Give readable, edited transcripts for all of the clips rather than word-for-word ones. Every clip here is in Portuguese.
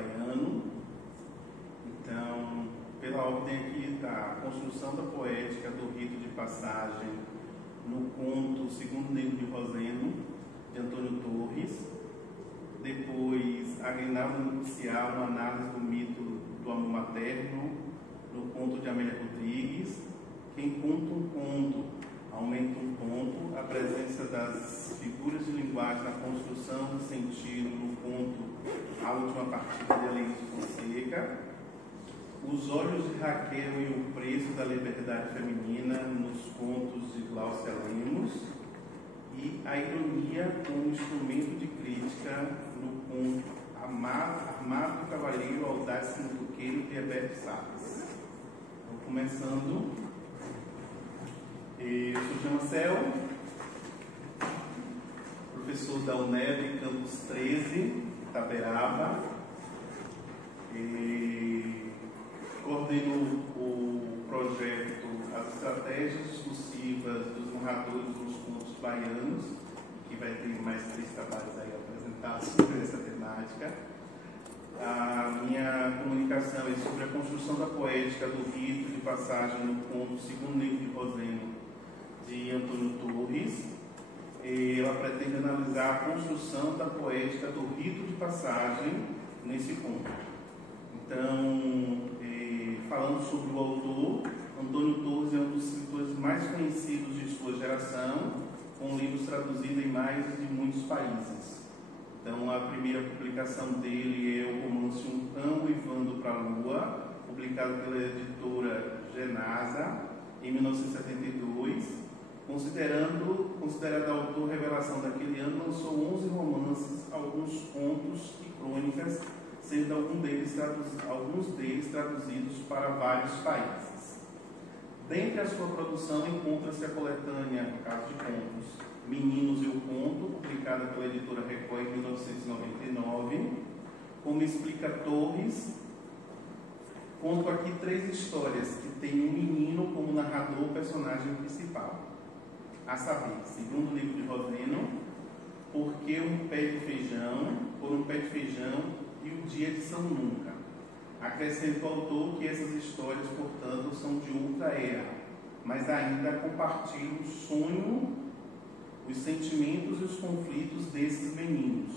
baiano. Então, pela ordem aqui da construção da poética do rito de passagem no conto Segundo Negro de Roseno, de Antônio Torres. Depois, a Grinalda Nupcial, uma análise do mito do amor materno, no conto de Amélia Rodrigues. Quem conta um conto, aumenta um ponto. A presença das figuras de linguagem na construção do sentido no conto A Última Partida de Aleide Fonseca. Os Olhos de Raquel e o Preço da Liberdade Feminina nos contos de Glaucia Lemos. E a ironia como instrumento de crítica no conto Armado Cavalheiro, Audácia Mutuqueiro de Heberto Salles. Então, começando, eu sou Jean Marcel, professor da UNEB, campus 13, Itaberaba. Coordeno o projeto As Estratégias Discursivas dos Narradores dos Contos Baianos, que vai ter mais 3 trabalhos aí apresentados sobre essa temática. A minha comunicação é sobre a construção da poética do rito de passagem no conto Segundo Negro de Roseno, de Antônio Torres. Ela pretende analisar a construção da poética do rito de passagem nesse conto. Então, falando sobre o autor, Antônio Torres é um dos escritores mais conhecidos de sua geração, com livros traduzidos em mais de muitos países. Então, a primeira publicação dele é o romance Um Cão Uivando para a Lua, publicado pela editora Genasa, em 1972. Considerado autor revelação daquele ano, lançou 11 romances, alguns contos e crônicas, sendo alguns deles traduzidos para vários países. Dentre a sua produção encontra-se a coletânea, no caso de contos, Meninos e o Conto, publicada pela editora Record em 1999. Como explica Torres, conto aqui 3 histórias que têm um menino como narrador personagem principal. A saber, Segundo Livro de Roseno, Por um Pé de Feijão e O Dia de São Nunca. Acrescenta o autor que essas histórias, portanto, são de outra era, mas ainda compartilham o sonho, os sentimentos e os conflitos desses meninos.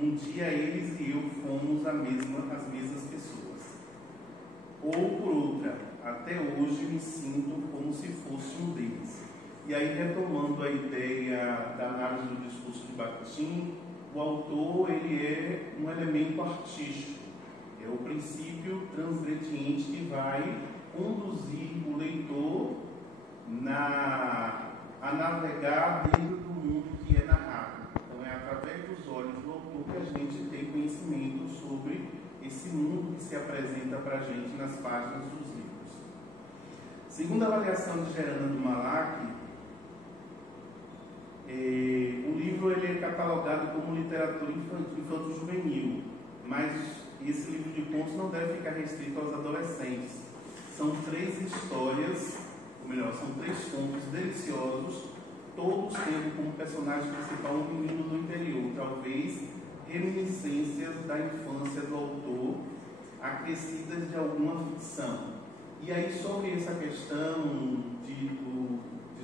Um dia eles e eu fomos as mesmas pessoas. Ou por outra, até hoje me sinto como se fosse um deles. E aí, retomando a ideia da análise do discurso de Bakhtin, o autor ele é um elemento artístico, é o princípio transgrediente que vai conduzir o leitor a navegar dentro do mundo que é narrado. Então é através dos olhos do autor que a gente tem conhecimento sobre esse mundo que se apresenta para a gente nas páginas dos livros. Segundo a avaliação de Gerana do Malac, o livro ele é catalogado como literatura infanto-juvenil, mas esse livro de contos não deve ficar restrito aos adolescentes. São 3 histórias, ou melhor, são 3 contos deliciosos, todos tendo como personagem principal um menino do interior, talvez reminiscências da infância do autor, acrescidas de alguma ficção. E aí, sobre essa questão de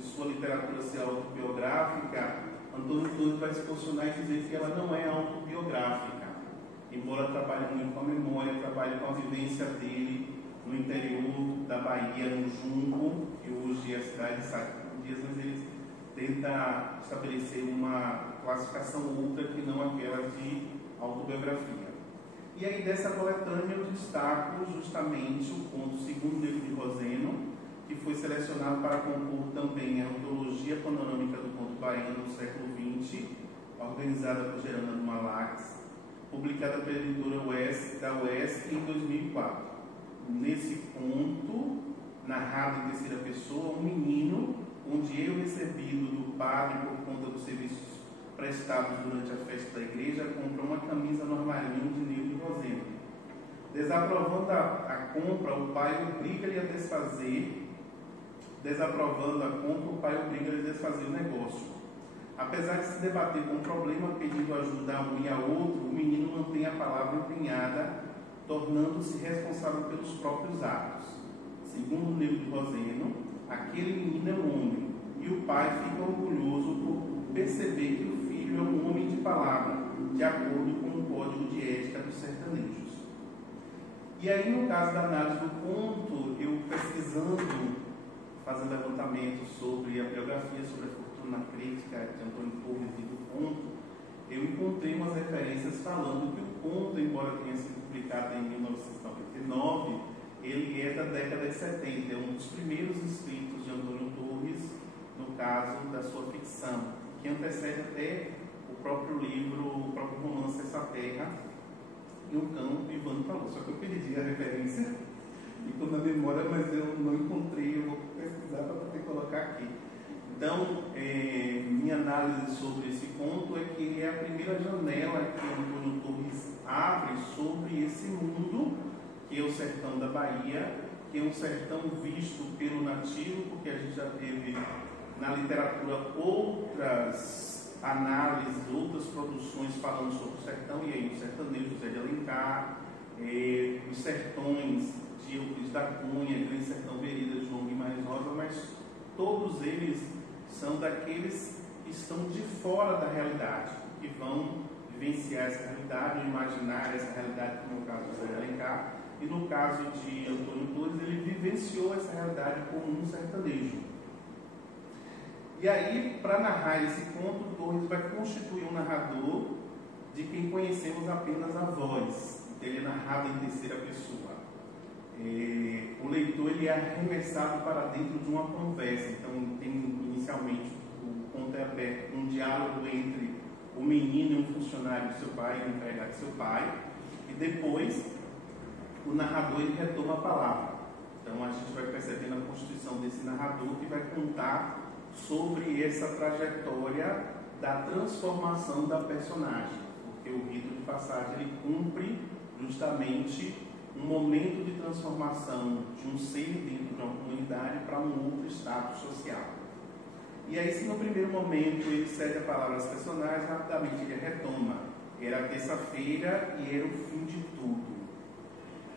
sua literatura ser autobiográfica, Antônio Torres vai se posicionar e dizer que ela não é autobiográfica, embora trabalhe muito com a memória, trabalhe com a vivência dele no interior da Bahia, no Junco, que hoje é a cidade de Sacodias, mas ele tenta estabelecer uma classificação outra que não aquela de autobiografia. E aí, dessa coletânea, eu destaco justamente o conto Segundo Negro de Roseno, que foi selecionado para compor também a antologia panorâmica do conto baiano no século XX, organizada por Gerana do Malac, publicada pela editora da UESC em 2004. Nesse conto, narrado em terceira pessoa, um menino, onde eu, recebido do padre por conta dos serviços prestados durante a festa da igreja, compra uma camisa no armarinho de Negro de Roseno. Desaprovando a compra, o pai obriga-lhe a desfazer. Desaprovando a compra, o pai obriga-lhe a desfazer o negócio. Apesar de se debater com o problema, pedindo ajuda a um e a outro, o menino mantém a palavra empenhada tornando-se responsável pelos próprios atos. Segundo o livro de Roseno, aquele menino é um homem, e o pai fica orgulhoso por perceber que o filho é um homem de palavra, de acordo com o código de ética dos sertanejos. E aí, no caso da análise do conto, eu pesquisando, fazendo levantamento sobre a biografia, sobre a fortuna crítica de Antônio Torres e do conto, eu encontrei umas referências falando que o conto, embora tenha sido publicado em 1999, ele é da década de 70, é um dos primeiros escritos de Antônio Torres, no caso da sua ficção, que antecede até o próprio livro, o próprio romance Essa Terra e o Cão, o Ivano falou. Só que eu perdi a referência, e estou na memória, mas eu não encontrei, eu vou pesquisar para poder colocar aqui. Então, minha análise sobre esse conto é que ele é a primeira janela que Antônio Torres abre sobre esse mundo, que é o sertão da Bahia, que é um sertão visto pelo nativo, porque a gente já teve na literatura outras análises, outras produções falando sobre o sertão, e aí o sertanejo José de Alencar, os sertões de Euclides da Cunha, Grande Sertão Vereda de João Guimarães Rosa, mas todos eles são daqueles que estão de fora da realidade, que vão vivenciar essa realidade, imaginar essa realidade, como no caso de José de Alencar, e no caso de Antônio Torres, ele vivenciou essa realidade como um sertanejo. E aí, para narrar esse conto, Torres vai constituir um narrador de quem conhecemos apenas a voz. Ele é narrado em terceira pessoa. O leitor ele é arremessado para dentro de uma conversa. Então, tem inicialmente o conto é aberto, um diálogo entre o menino e um funcionário do seu pai, um empregado do seu pai, e depois o narrador ele retoma a palavra. Então, a gente vai percebendo a constituição desse narrador que vai contar sobre essa trajetória da transformação da personagem, porque o rito de passagem ele cumpre justamente um momento de transformação de um ser dentro de uma comunidade para um outro status social. E aí, se no primeiro momento ele cede a palavra aos personagens, rapidamente ele retoma. Era terça-feira e era o fim de tudo.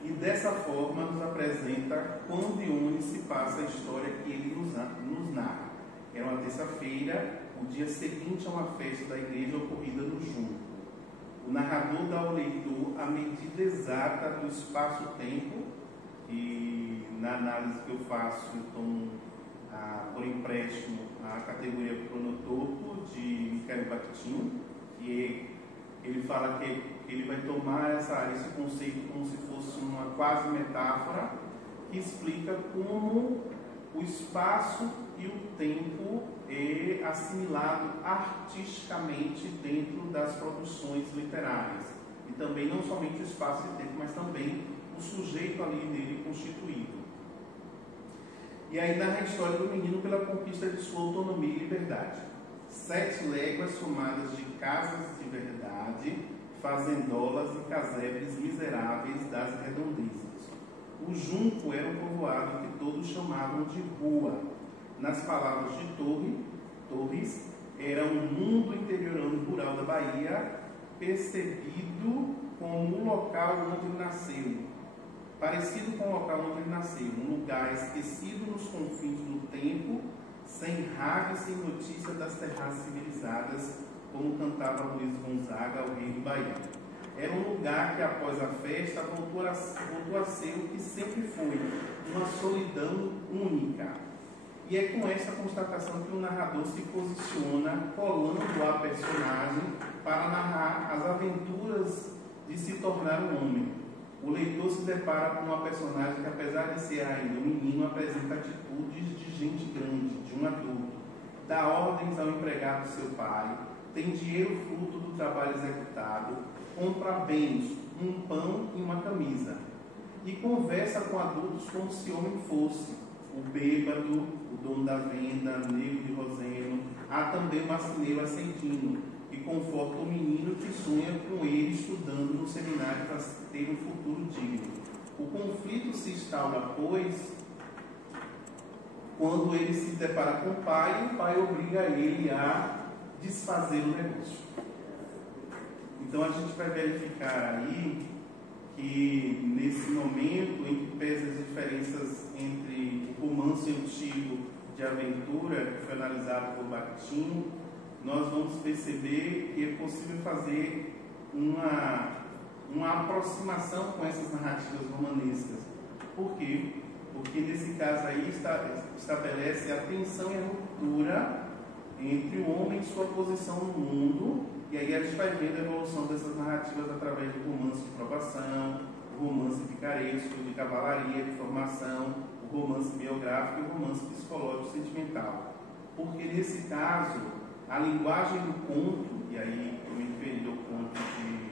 E dessa forma nos apresenta quando e onde se passa a história que ele nos narra. Era uma terça-feira, o dia seguinte a uma festa da igreja ocorrida no Junco. O narrador dá ao leitor a medida exata do espaço-tempo, e na análise que eu faço, eu tomo por empréstimo a categoria cronotopo de Michael Bakhtin, que ele fala que ele vai tomar esse conceito como se fosse uma quase metáfora que explica como o espaço e o tempo é assimilado artisticamente dentro das produções literárias. E também não somente o espaço e o tempo, mas também o sujeito ali nele constituído. E aí narra a história do menino pela conquista de sua autonomia e liberdade. 7 léguas somadas de casas de verdade, fazendolas e casebres miseráveis das redondezas. O Junco era um povoado que todos chamavam de rua. Nas palavras de Torres, era um mundo interiorano rural da Bahia, percebido como o local onde ele nasceu, parecido com o local onde ele nasceu, um lugar esquecido nos confins do tempo, sem rádio e sem notícia das terras civilizadas, como cantava Luiz Gonzaga, o rei do Bahia. Era um lugar que, após a festa, voltou a ser o que sempre foi, uma solidão única. E é com essa constatação que o narrador se posiciona, colando a personagem para narrar as aventuras de se tornar um homem. O leitor se depara com uma personagem que, apesar de ser ainda um menino, apresenta atitudes de gente grande, de um adulto. Dá ordens ao empregado do seu pai, tem dinheiro fruto do trabalho executado, compra bens, um pão e uma camisa. E conversa com adultos como se homem fosse. O bêbado, o dono da venda, negro de Roseno. Há também o marceneiro aceitino, que conforta o menino que sonha com ele estudando no seminário para ter um futuro digno. O conflito se instaura, pois, quando ele se depara com o pai obriga ele a desfazer o negócio. Então a gente vai verificar aí que nesse momento em que pesa as diferenças entre o romance antigo de aventura, que foi analisado por Bakhtin, nós vamos perceber que é possível fazer uma aproximação com essas narrativas romanescas. Por quê? Porque nesse caso aí estabelece a tensão e a ruptura entre o homem e sua posição no mundo, e aí a gente vai vendo a evolução dessas narrativas através do romance de provação, o romance picaresco, de cavalaria, de formação, o romance biográfico e o romance psicológico sentimental. Porque nesse caso, a linguagem do conto, e aí eu me referi ao conto de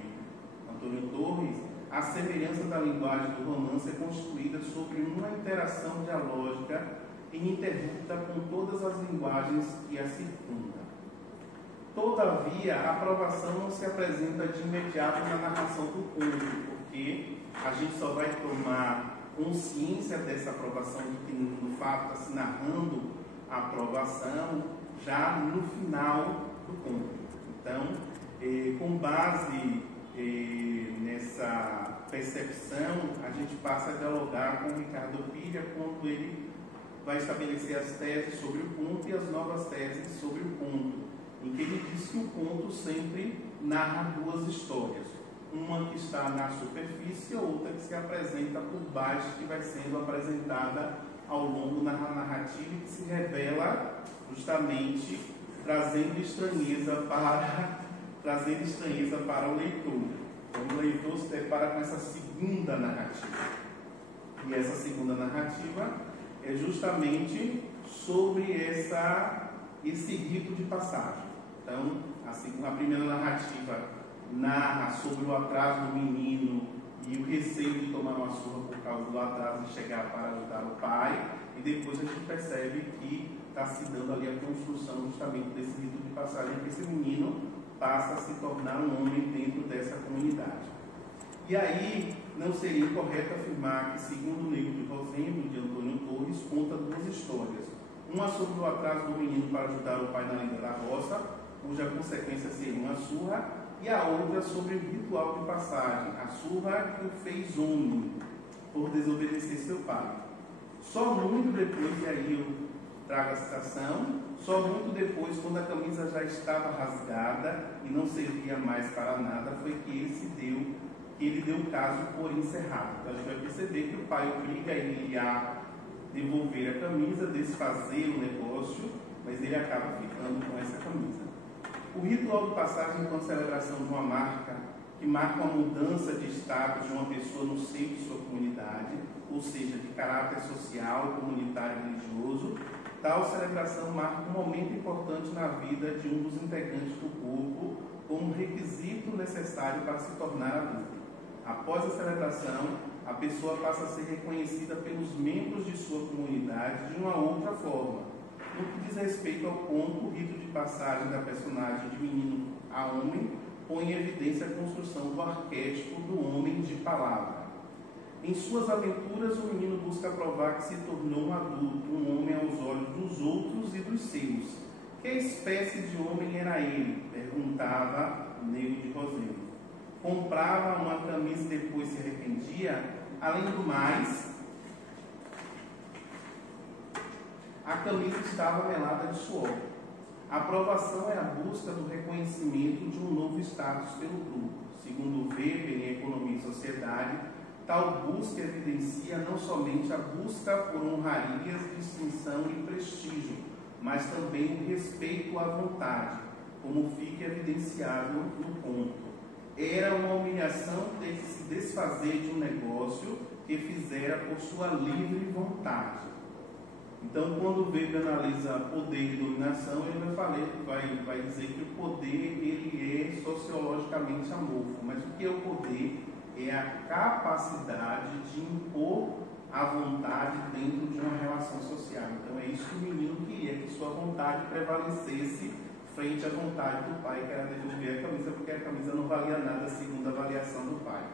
Antônio Torres, a semelhança da linguagem do romance é construída sobre uma interação dialógica ininterrupta com todas as linguagens que a circundam. Todavia, a aprovação não se apresenta de imediato na narração do conto, porque a gente só vai tomar consciência dessa aprovação, de que no fato está se narrando a aprovação já no final do conto. Então, com base nessa percepção, a gente passa a dialogar com o Ricardo Pilha quando ele vai estabelecer as teses sobre o conto e as novas teses sobre o conto, em que ele diz que o conto sempre narra duas histórias, uma que está na superfície e outra que se apresenta por baixo, que vai sendo apresentada ao longo da narrativa e que se revela justamente trazendo estranheza para o leitor. Então o leitor se depara com essa segunda narrativa. E essa segunda narrativa é justamente sobre esse rito de passagem. Então, a primeira narrativa narra sobre o atraso do menino e o receio de tomar uma surra por causa do atraso de chegar para ajudar o pai, e depois a gente percebe que está se dando ali a construção justamente desse rito de passagem, que esse menino passa a se tornar um homem dentro dessa comunidade. E aí, não seria incorreto afirmar que, segundo o Negro de Rosendo, de Antônio Torres, conta duas histórias. Uma sobre o atraso do menino para ajudar o pai na lida da roça, cuja consequência seria uma surra, e a outra sobre o ritual de passagem, a surra que o fez homem, por desobedecer seu pai. Só muito depois, e aí eu trago a citação, só muito depois, quando a camisa já estava rasgada e não servia mais para nada, foi que ele deu o caso por encerrado. Então a gente vai perceber que o pai obriga ele a devolver a camisa, desfazer o negócio, mas ele acaba ficando com essa camisa. O ritual de passagem, enquanto celebração de uma marca, que marca uma mudança de status de uma pessoa no seio de sua comunidade, ou seja, de caráter social, comunitário e religioso, tal celebração marca um momento importante na vida de um dos integrantes do corpo, como requisito necessário para se tornar adulto. Após a celebração, a pessoa passa a ser reconhecida pelos membros de sua comunidade de uma outra forma. No que diz respeito ao conto, o rito de passagem da personagem de menino a homem põe em evidência a construção do arquétipo do homem de palavra. Em suas aventuras, o menino busca provar que se tornou um adulto, um homem aos olhos dos outros e dos seus. Que espécie de homem era ele? Perguntava Negro de Rosendo. Comprava uma camisa e depois se arrependia? Além do mais, a camisa estava melada de suor. A aprovação é a busca do reconhecimento de um novo status pelo grupo. Segundo Weber, em Economia e Sociedade, tal busca evidencia não somente a busca por honrarias, distinção e prestígio, mas também o respeito à vontade, como fica evidenciado no conto. Era uma humilhação ter que se desfazer de um negócio que fizera por sua livre vontade. Então, quando Weber analisa poder e dominação, ele vai dizer que o poder ele é sociologicamente amorfo, mas o que é o poder? É a capacidade de impor a vontade dentro de uma relação social. Então é isso que o menino queria, que sua vontade prevalecesse frente à vontade do pai, que era devolver a camisa, porque a camisa não valia nada segundo a avaliação do pai.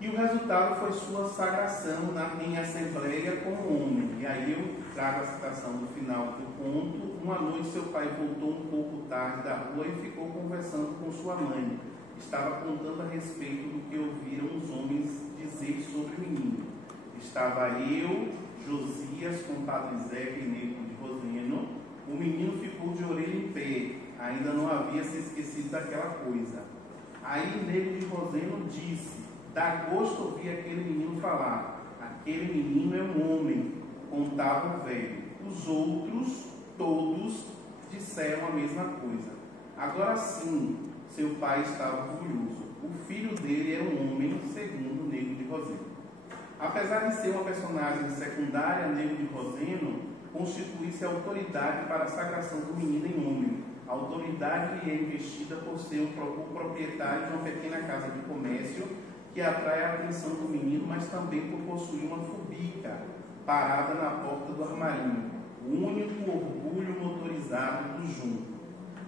E o resultado foi sua sagração em assembleia como homem. E aí eu trago a citação do final do conto. Uma noite seu pai voltou um pouco tarde da rua e ficou conversando com sua mãe. estava contando a respeito do que ouviram os homens dizer sobre o menino. Estava eu, Josias, compadre Zeca e Nego de Roseno. O menino ficou de orelha em pé, ainda não havia se esquecido daquela coisa. Aí Nego de Roseno disse: dá gosto ouvir aquele menino falar. Aquele menino é um homem, contava o velho. Os outros, todos, disseram a mesma coisa. Agora sim, seu pai estava orgulhoso. O filho dele era um homem, segundo Nego de Roseno. Apesar de ser uma personagem secundária, Nego de Roseno constitui-se a autoridade para a sagração do menino em homem. A autoridade lhe é investida por ser o proprietário de uma pequena casa de comércio que atrai a atenção do menino, mas também por possuir uma fubica parada na porta do armarinho, o único orgulho motorizado do junco.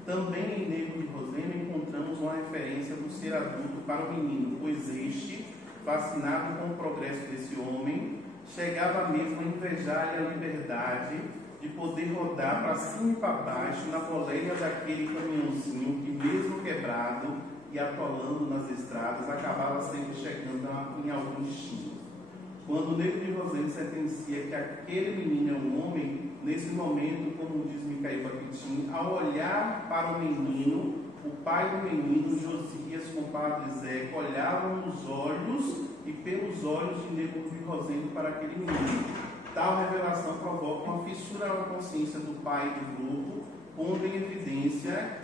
Também em Nego de Roseno encontramos uma referência do ser adulto para o menino, pois este, fascinado com o progresso desse homem, chegava mesmo a invejar-lhe a liberdade de poder rodar para cima e para baixo na boleia daquele caminhãozinho que, mesmo quebrado e atolando nas estradas, acabava sempre chegando em algum destino. Quando o Nego de Roseno sentencia que aquele menino é um homem, nesse momento, como diz Micael Baquitim, ao olhar para o menino, o pai do menino, Josias, com o padre Zeca, olhavam nos olhos e pelos olhos de Nego de Roseno para aquele menino. Tal revelação provoca uma fissura na consciência do pai do grupo, pondo em evidência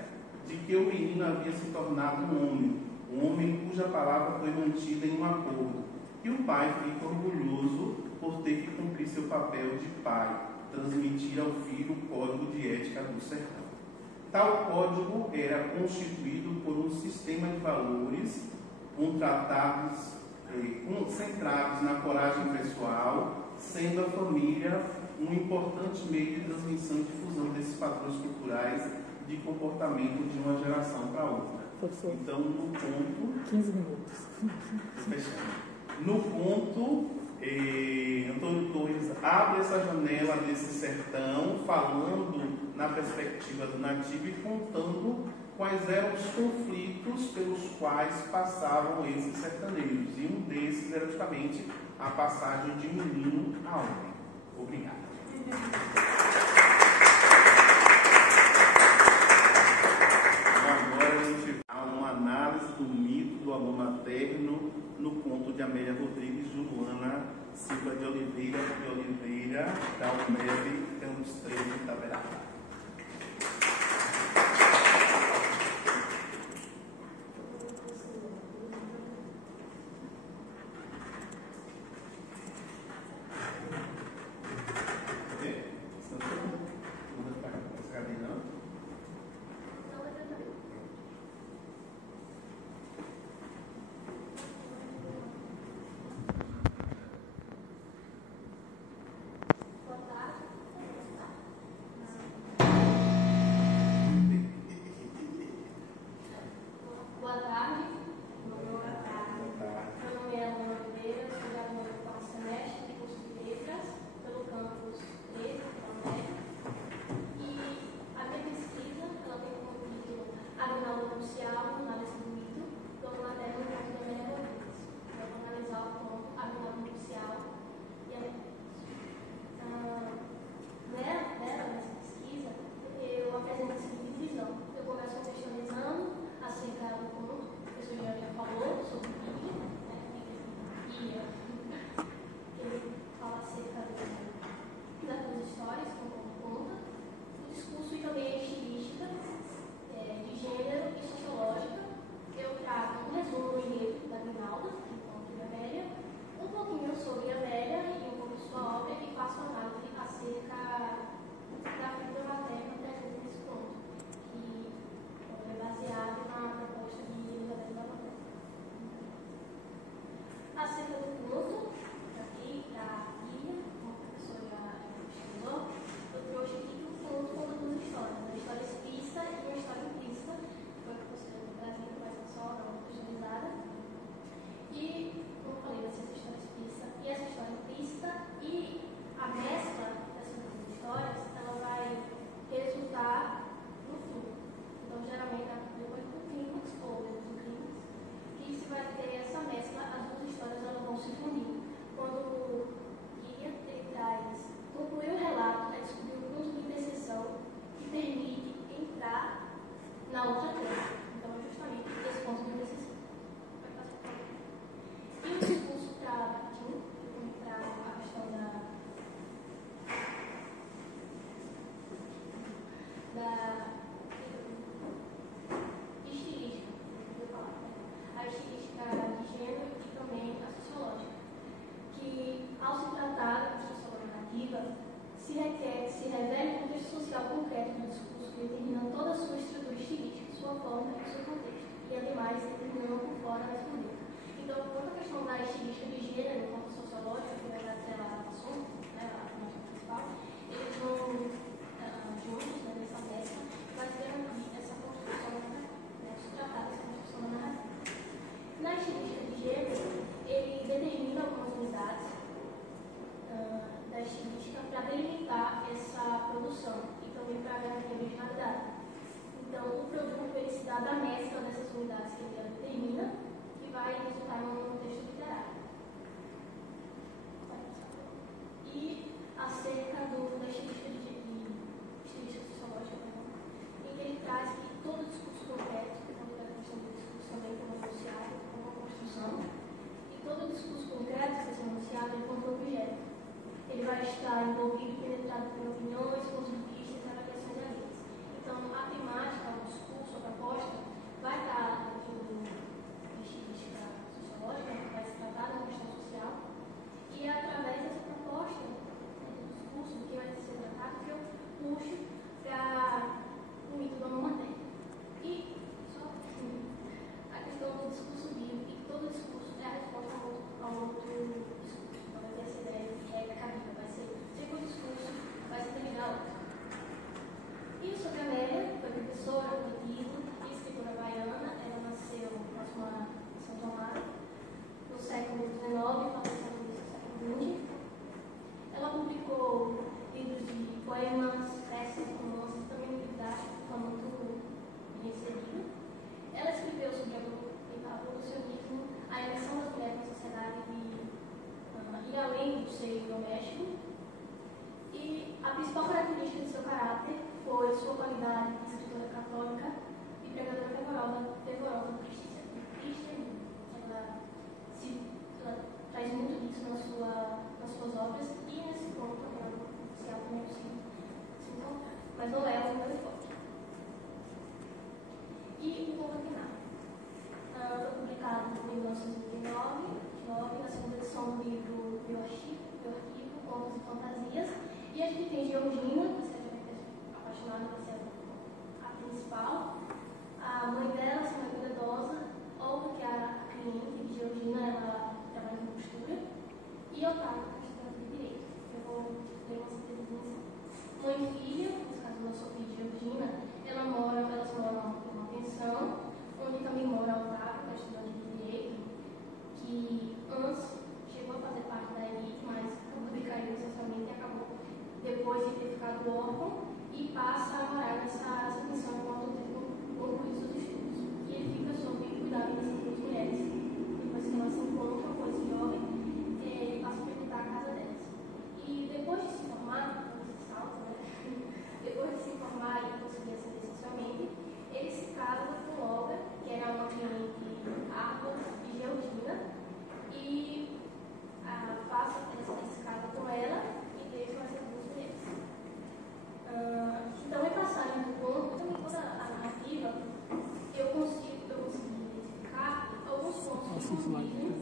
de que o menino havia se tornado um homem cuja palavra foi mantida em um acordo. E o pai fica orgulhoso por ter que cumprir seu papel de pai, transmitir ao filho o código de ética do sertão. Tal código era constituído por um sistema de valores centrados na coragem pessoal, sendo a família um importante meio de transmissão e difusão desses padrões culturais de comportamento de uma geração para outra. Então, no ponto... 15 minutos. Fechando. No ponto, Antônio Torres abre essa janela desse sertão, falando na perspectiva do nativo e contando quais eram os conflitos pelos quais passavam esses sertanejos. E um desses era justamente a passagem de menino a homem. Obrigado. Agora a gente dá uma análise do mito do amor materno no conto de Amélia Rodrigues, Juliana Silva de Oliveira, da UNEB, Campus 13 de Itaberaba. social concreto do discurso, determinando toda a sua estrutura estilística, sua forma e seu contexto, e ademais determinando por fora a responder. Então, quanto à questão da estilística de gênero, enquanto sociológica, que vai dar a assunto, né, a temática principal, eles vão juntos, né, nessa peça, vai ter aqui essa construção, né, tratar dessa construção da narrativa. Na estilística de gênero, ele determina algumas unidades da estilística para delimitar essa produção e também para garantir a originalidade. Então, o produto ele se dá da mescla dessas unidades que ele determina e vai resultar num texto literário. E acerca da estilística sociológica, em que ele traz que todo discurso concreto, tanto da questão do discurso também como social, como a construção, e todo discurso concreto que seja anunciado enquanto objeto. Ele vai estar envolvido e penetrado por opiniões, pontos de vista e avaliações alheias. Então, a temática, o discurso, a proposta, vai estar dentro da estilística sociológica, que vai se tratar da questão social, e é através dessa proposta, do discurso, do que vai ser tratado, que eu puxo para o mito do amor materno. E, só a questão do discurso vivo, e que todo discurso é a resposta ao outro discurso. Então, vai ter essa ideia de regra cabível, vai ser sempre o discurso, vai se terminar outro. E sobre a Amélia, foi professora, poetisa e escritora baiana. Ela nasceu próxima de São Tomás, no século XIX, faleceu no século XX. Ela publicou livros de poemas, peças, romances, também um livro didático, que foi muito bem inserido. Ela escreveu sobre o abolicionismo, a eleição das mulheres na sociedade e além do seio doméstico. E a principal característica de seu caráter foi sua qualidade de escritora católica e pregadora fervorosa do cristianismo. Ela traz muito disso nas suas obras e nesse ponto também no social também se encontrar. Mas não é o mais forte. E o Povo Aquinário. Foi publicado em 1929, na segunda edição do livro Meu Arquivo, Contos e Fantasias. E a gente tem Georgina, que você já vai ter apaixonado por ser a principal. A mãe dela, a senhora cuidadosa, Olga, que é a cliente de Georgina, ela trabalha com costura. E Otávio, que é estudante de direito. Eu vou ler uma síntese. Mãe e filha, nesse caso da Sofia e Georgina, elas moram em uma pensão, onde também mora Otávio, que é estudante de direito, que antes chegou a fazer parte da elite, mas acabou de cair socialmente e acabou depois de ter ficado órfão e passa a morar nessa pensão enquanto conclui seus estudos. E ele fica sob cuidado dessas duas mulheres. Depois que elas se encontram com esse jovem, ele passa a frequentar a casa delas. E depois de se formar, depois de se formar e conseguir ascender socialmente, ele se casa com Olga, que era uma cliente árdua de Georgina, e se casa com ela e deixa essas duas mulheres. Então, em passagem do ponto, também toda a narrativa, eu consegui identificar alguns pontos de convívio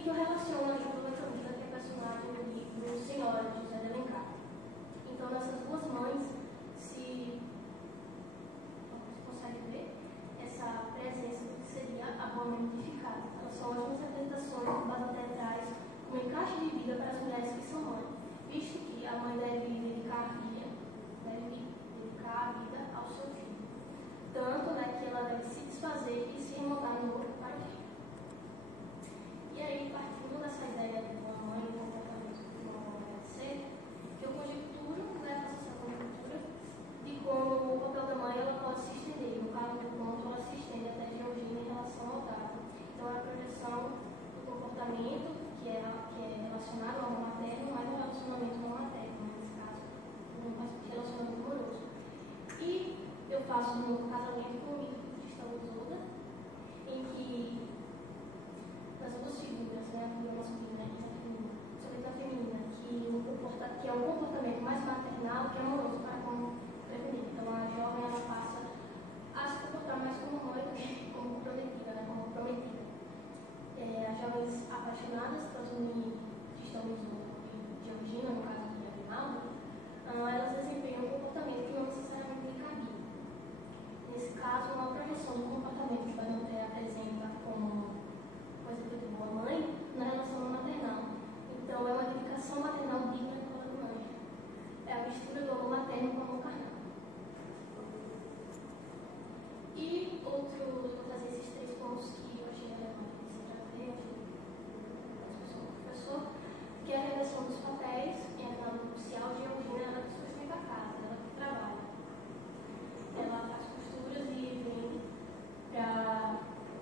que eu relaciono a Júlia Camila, que é personagem do livro Senhora, de José de Alencar. Então, nessas duas mães, se você consegue ver essa presença do que seria a mãe modificada. Elas são ótimas representações com base teatrais, com encaixe de vida para as mulheres que são mães, visto que a mãe deve dedicar a vida ao seu filho. Tanto que ela deve se desfazer e se remontar no outro para o filho. E aí, partindo dessa ideia de uma mãe, do comportamento que uma mãe deve ser, que eu conjecturo, faço essa conjectura, de como o papel da mãe ela pode se estender. No caso do conto, ela se estende até Georgina em relação ao dado. Então, é a projeção do comportamento, que é relacionado ao materno, mas o relacionamento não materno, nesse caso, um relacionamento amoroso. E eu faço um casamento com o mito de Tristão e Isolda, em que nas duas figuras, a figura masculina e a feminina, que é um comportamento mais maternal que amoroso para com o feminino. Então, a jovem ela passa a se comportar mais como mãe do que como prometida, como prometida. As jovens apaixonadas, tanto em Tristão e Isolda e Georgina, no caso de Aguinaldo, elas desempenham um comportamento que não necessariamente lhe cabia. Nesse caso, uma projeção do comportamento que vai manter apresenta como coisa de boa mãe na relação maternal. Então, é uma dedicação maternal digna pela mãe. É a mistura do amor materno com o amor carnal. E vou trazer esses três pontos que eu achei relevante de se trazer, professor, que é a redação dos papéis, em a final nupcial de Georgina, ela que sustenta a casa, ela que trabalha. Ela faz costuras e vende para,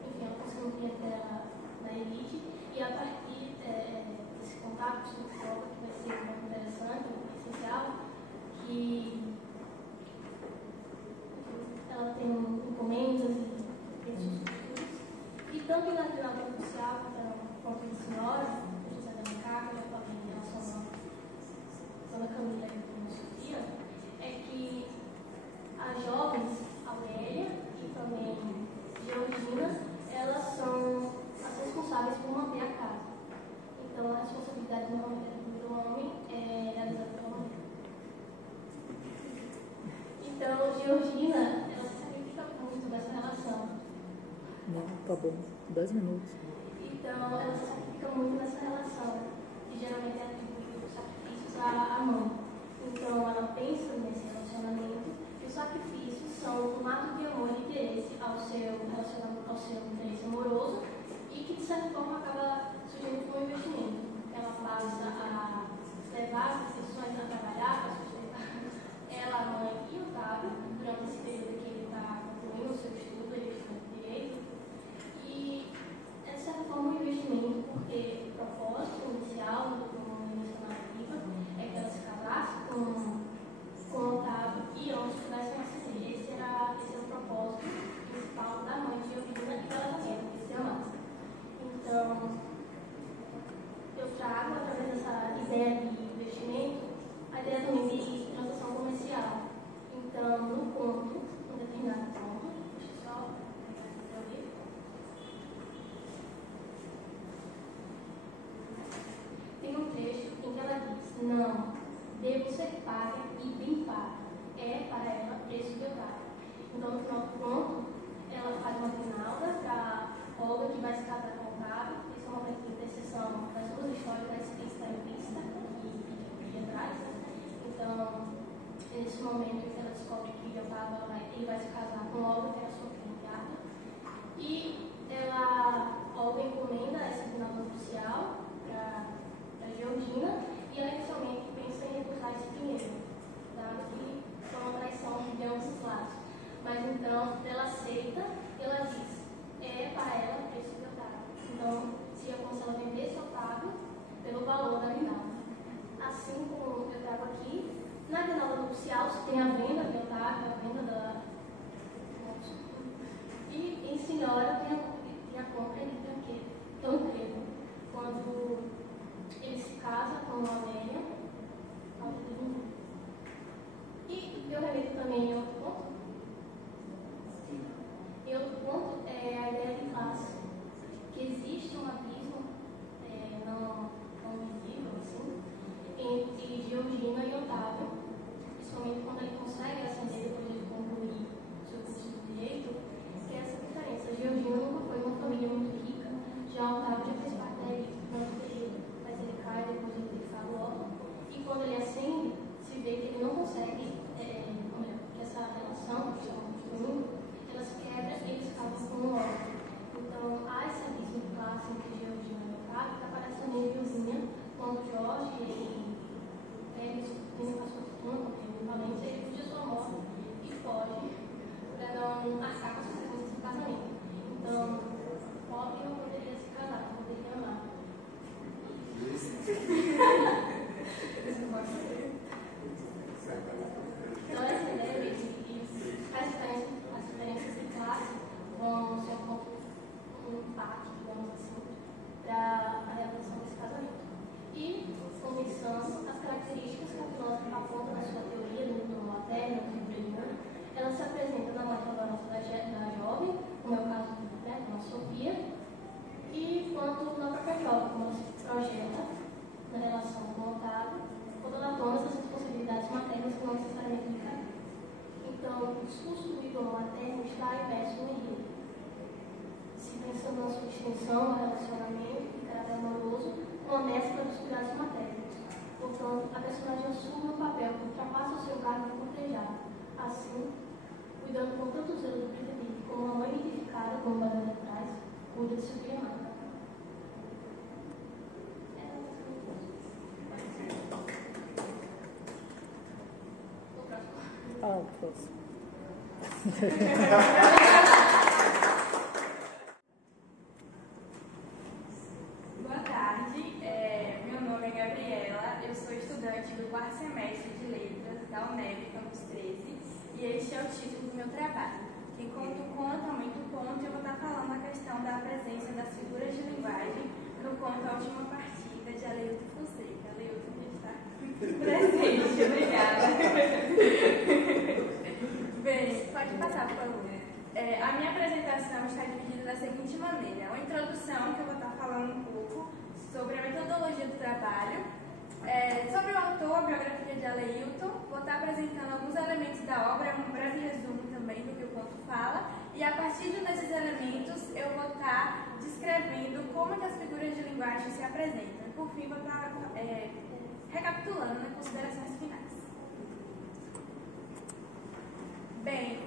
enfim, ela consegue um clientela da elite, e a partir desse contato com o prova, que vai ser muito interessante, essencial, que ela tem encomendas e tem suas costuras, e tanto na final nupcial quanto em Senhora, José de Alencar, que eu falei em relação a Dona Camila e Dona Sofia, é que as jovens, Aurélia e também Georgina, elas são as responsáveis por manter a casa. Então, a responsabilidade do homem é realizada pela mulher. Então, Georgina, ela se sacrifica muito nessa relação. Não, tá bom. 10 minutos. Então, ela se sacrifica muito nessa relação, que geralmente é atribuído os sacrifícios à mãe. Então, ela pensa nesse relacionamento, e os sacrifícios são um ato de amor e interesse ao seu interesse amoroso, e que, de certa forma, acaba surgindo como um investimento. Ela passa a levar as decisões a trabalhar para sustentar ela, a mãe e o Otávio, durante esse período que ele está concluindo o seu estudo, ele estuda direito. E é, de certa forma, um investimento, porque o propósito inicial do início da narrativa é que ela se casasse com o Otávio e ambos pudessem ascender. Esse era o propósito principal da mãe de Georgina e dela também, porque se amasse. Então, eu trago, através dessa ideia de investimento, a ideia também de transação comercial. Então, no ponto, um determinado ponto, deixa eu só pegar o livro. Tem um trecho em que ela diz: não, devo ser paga e bem paga. É para ela preço de Otávio. Então, no final do ponto, ela faz uma grinalda para Olga, que vai se casar com Otávio. Esse é um momento de interseção das duas histórias, da explícita e implícita, que atrás. Então, nesse momento em que ela descobre que Otávio ele vai se casar com Olga, que é a sua filha, e Olga encomenda essa grinalda nupcial para Georgina, e ela inicialmente pensa em recusar esse dinheiro, dado que foi uma traição de ambos os lados. Mas então ela aceita, ela diz, é para ela preço de Otávio. Então, seria como se ela vendesse Otávio pelo valor da grinalda. Assim como eu trago aqui, na grinalda nupcial tem a venda de Otávio, a venda da. E em Senhora tem a parte, digamos assim, para a realização desse casamento. E, conversando, as características que a filósofa aponta na sua teoria do mundo materno, do livro de mundo, ela se apresenta na mãe da jovem, como é o caso como a Sofia, e quanto na própria jovem, como ela se projeta na relação com o Otávio, quando ela toma essas responsabilidades maternas que não necessariamente de caráter. Então, o discurso do ídolo materno está imerso no enredo. Se pensando na sua extensão, no relacionamento de caráter amoroso, com a mescla dos cuidados maternos. Portanto, a personagem assume um papel que ultrapassa o seu cargo de cortejado. Assim, cuidando com tanto zelo do preferido, como uma mãe identificada, como Mariana traz, cuida de seu filho amado. Ah, próximo. Boa tarde, meu nome é Gabriela, eu sou estudante do 4º semestre de Letras da UNEB, Campus 13, e este é o título do meu trabalho. Enquanto o conto aumenta o ponto, eu vou estar falando a questão da presença das figuras de linguagem no conto A Última Partida, de Aleilton Fonseca. Aleilton que está presente, obrigada. Bem, pode passar, por favor. A minha apresentação está dividida da seguinte maneira: uma introdução, que eu vou estar falando um pouco sobre a metodologia do trabalho, sobre o autor, a biografia de Aleilton, vou estar apresentando alguns elementos da obra, um breve resumo também do que o conto fala, e a partir de um desses elementos eu vou estar descrevendo como que as figuras de linguagem se apresentam. E por fim vou estar recapitulando nas considerações finais. Bem,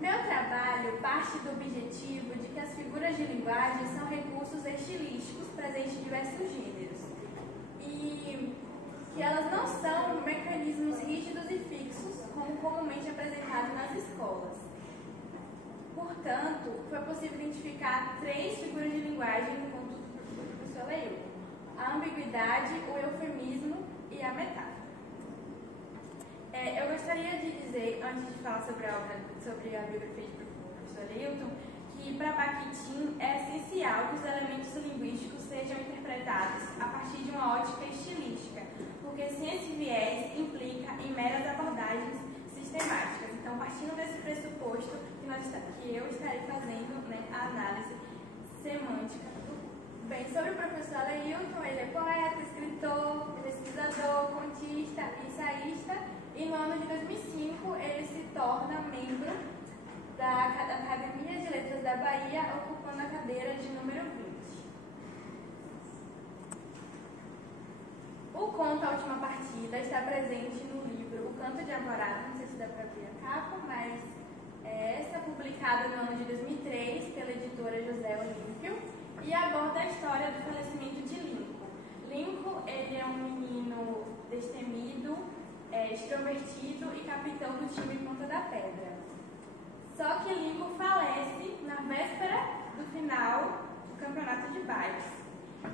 meu trabalho parte do objetivo de que as figuras de linguagem são recursos estilísticos presentes em diversos gêneros e que elas não são mecanismos rígidos e fixos como comumente apresentados nas escolas. Portanto, foi possível identificar 3 figuras de linguagem no conto do professor Aleilton: a ambiguidade, o eufemismo e a metáfora. Eu gostaria de dizer, antes de falar sobre a obra, sobre a biografia do professor Aleilton, que para Bakhtin é essencial que os elementos linguísticos sejam interpretados a partir de uma ótica estilística, porque sem esse viés implica em meras abordagens sistemáticas. Então, partindo desse pressuposto que eu estarei fazendo, a análise semântica. Bem, sobre o professor Aleilton, ele é poeta, escritor, pesquisador, contista, ensaísta, e no ano de 2005 ele se torna membro da Academia de Letras da Bahia, ocupando a cadeira de número 20. O conto A Última Partida está presente no livro O Canto de Alvorada, não sei se dá para ver a capa, mas essa é publicada no ano de 2003 pela editora José Olímpio e aborda a história do falecimento de Lincoln. Lincoln, ele é um menino destemido, extrovertido e capitão do time Ponta da Pedra. Só que Lincoln falece na véspera do final do campeonato de bailes.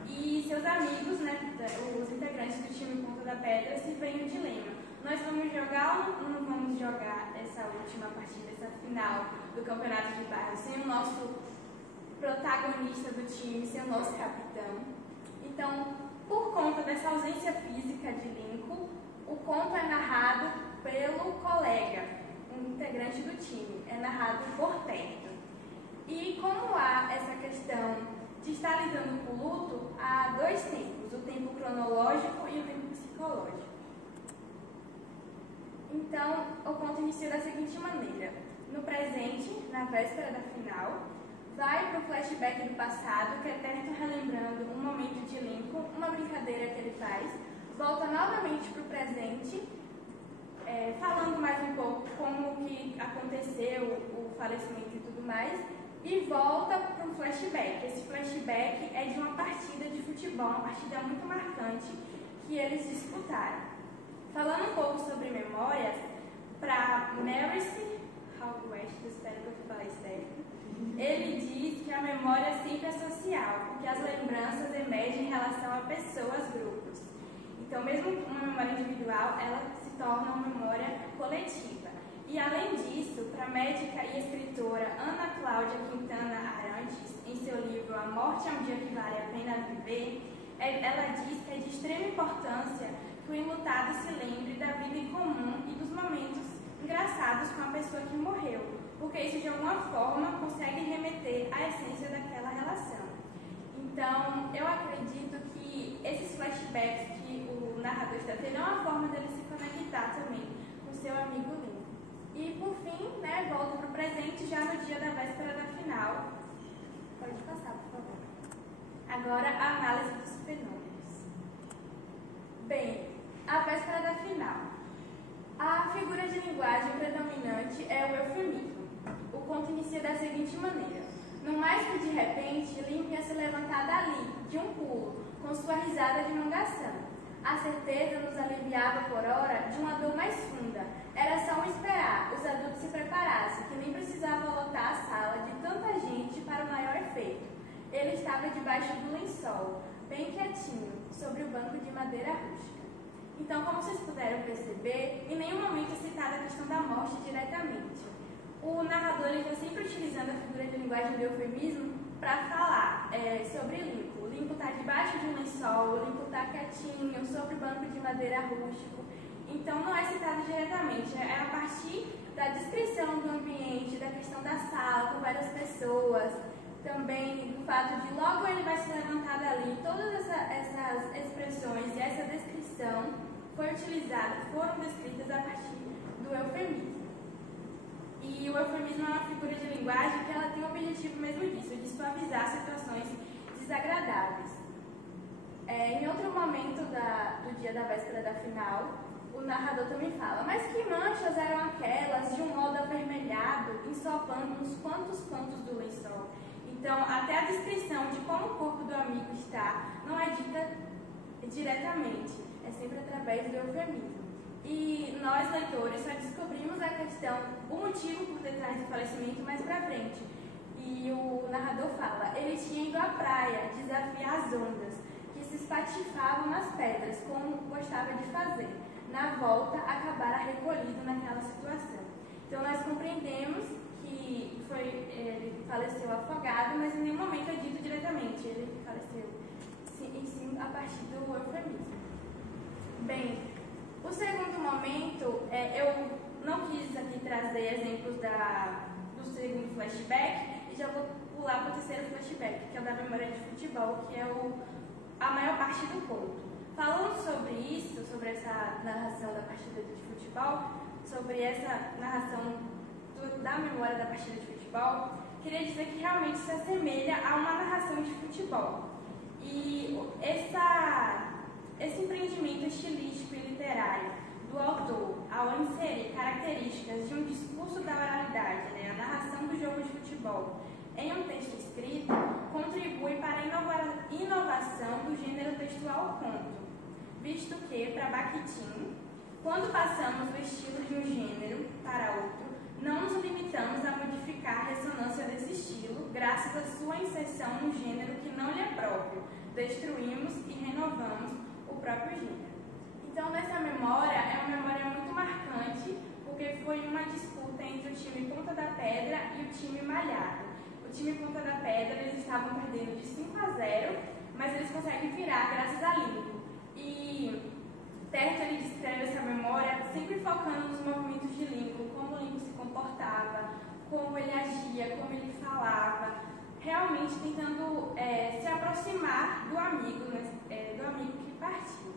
E seus amigos, os integrantes do time Ponta da Pedra, se veem no dilema: nós vamos jogar ou não vamos jogar essa última partida, essa final do campeonato de bailes, sem o nosso protagonista do time, sem o nosso capitão? Então, por conta dessa ausência física de Lincoln, o conto é narrado pelo colega, um integrante do time, é narrado por perto. E como há essa questão de estar lidando com o luto, há 2 tempos, o tempo cronológico e o tempo psicológico. Então, o conto inicia da seguinte maneira: no presente, na véspera da final, vai para o flashback do passado, que é Terton relembrando um momento de Lincoln, uma brincadeira que ele faz, volta novamente para o presente, falando mais um pouco como que aconteceu o falecimento e tudo mais, e volta para um flashback. Esse flashback é de uma partida de futebol, uma partida muito marcante que eles disputaram. Falando um pouco sobre memórias, para Maurice Hallwest, espero que eu falei certo, ele diz que a memória sempre é social, porque as lembranças emergem em relação a pessoas, grupos. Então, mesmo uma memória individual, ela se torna uma memória coletiva. E, além disso, para a médica e escritora Ana Cláudia Quintana Arantes, em A Morte é um Dia que Vale a Pena Viver, ela diz que é de extrema importância que o enlutado se lembre da vida em comum e dos momentos engraçados com a pessoa que morreu, porque isso de alguma forma consegue remeter à essência daquela relação. Então, eu acredito que esses flashbacks que o narrador está tendo é uma forma dele se conectar também com seu amigo Lincoln. E, por fim, volto para o presente já no dia da véspera da final. Pode passar, por favor. Agora, a análise dos fenômenos. Bem, a véspera da final. A figura de linguagem predominante é o eufemismo. O conto inicia da seguinte maneira. No mais que de repente, Lincoln ia se levantar dali, de um pulo, com sua risada de mangação. A certeza nos aliviava por hora de uma dor mais funda. Era só um esperar, os adultos se preparassem, que nem precisava lotar a sala de tanta gente para o maior efeito. Ele estava debaixo do lençol, bem quietinho, sobre o banco de madeira rústica. Então, como vocês puderam perceber, em nenhum momento é citada a questão da morte diretamente. O narrador está sempre utilizando a figura de linguagem do eufemismo para falar sobre Lincoln. O Lincoln está debaixo de um lençol, o Lincoln está quietinho, sobre o banco de madeira rústico. Então, não é citado diretamente, é a partir da descrição do ambiente, da questão da sala, com várias pessoas, também do fato de logo ele vai se levantar dali. Todas essas expressões e essa descrição foram descritas a partir do eufemismo. E o eufemismo é uma figura de linguagem que ela tem o objetivo mesmo disso, de suavizar situações desagradáveis. Em outro momento do dia da véspera da final, o narrador também fala, mas que manchas eram aquelas de um modo avermelhado, ensopando uns quantos cantos do lençol. Então, até a descrição de como o corpo do amigo está não é dita diretamente, é sempre através do eufemismo. E nós, leitores, só descobrimos a questão, o motivo por detrás do falecimento mais pra frente. E o narrador fala, ele tinha ido à praia desafiar as ondas, que se espatifavam nas pedras, como gostava de fazer. Na volta, acabara recolhido naquela situação. Então, nós compreendemos que ele faleceu afogado, mas em nenhum momento é dito diretamente. Ele faleceu, sim, a partir do eufemismo. Bem, o segundo momento, eu não quis aqui trazer exemplos do segundo flashback, e já vou pular para o terceiro flashback, que é o da memória de futebol, que é a maior parte do conto. Falando sobre isso, sobre essa narração da partida de futebol, sobre essa narração da memória da partida de futebol, queria dizer que realmente se assemelha a uma narração de futebol. E esse empreendimento estilístico e literário do autor, ao inserir características de um discurso da oralidade, a narração do jogo de futebol, em um texto escrito, contribui para a inovação do gênero textual conto, visto que, para Bakhtin, quando passamos do estilo de um gênero para outro, não nos limitamos a modificar a ressonância desse estilo, graças à sua inserção no gênero que não lhe é próprio, destruímos e renovamos o próprio gênero. Então, nessa memória, é uma memória muito marcante, porque foi uma disputa entre o time Ponta da Pedra e o time Malhado. O time Ponta da Pedra, eles estavam perdendo de 5-0, mas eles conseguem virar graças a Lincoln. E Terto, ele descreve essa memória sempre focando nos movimentos de Lincoln, como Lincoln se comportava, como ele agia, como ele falava, realmente tentando se aproximar do amigo que partiu.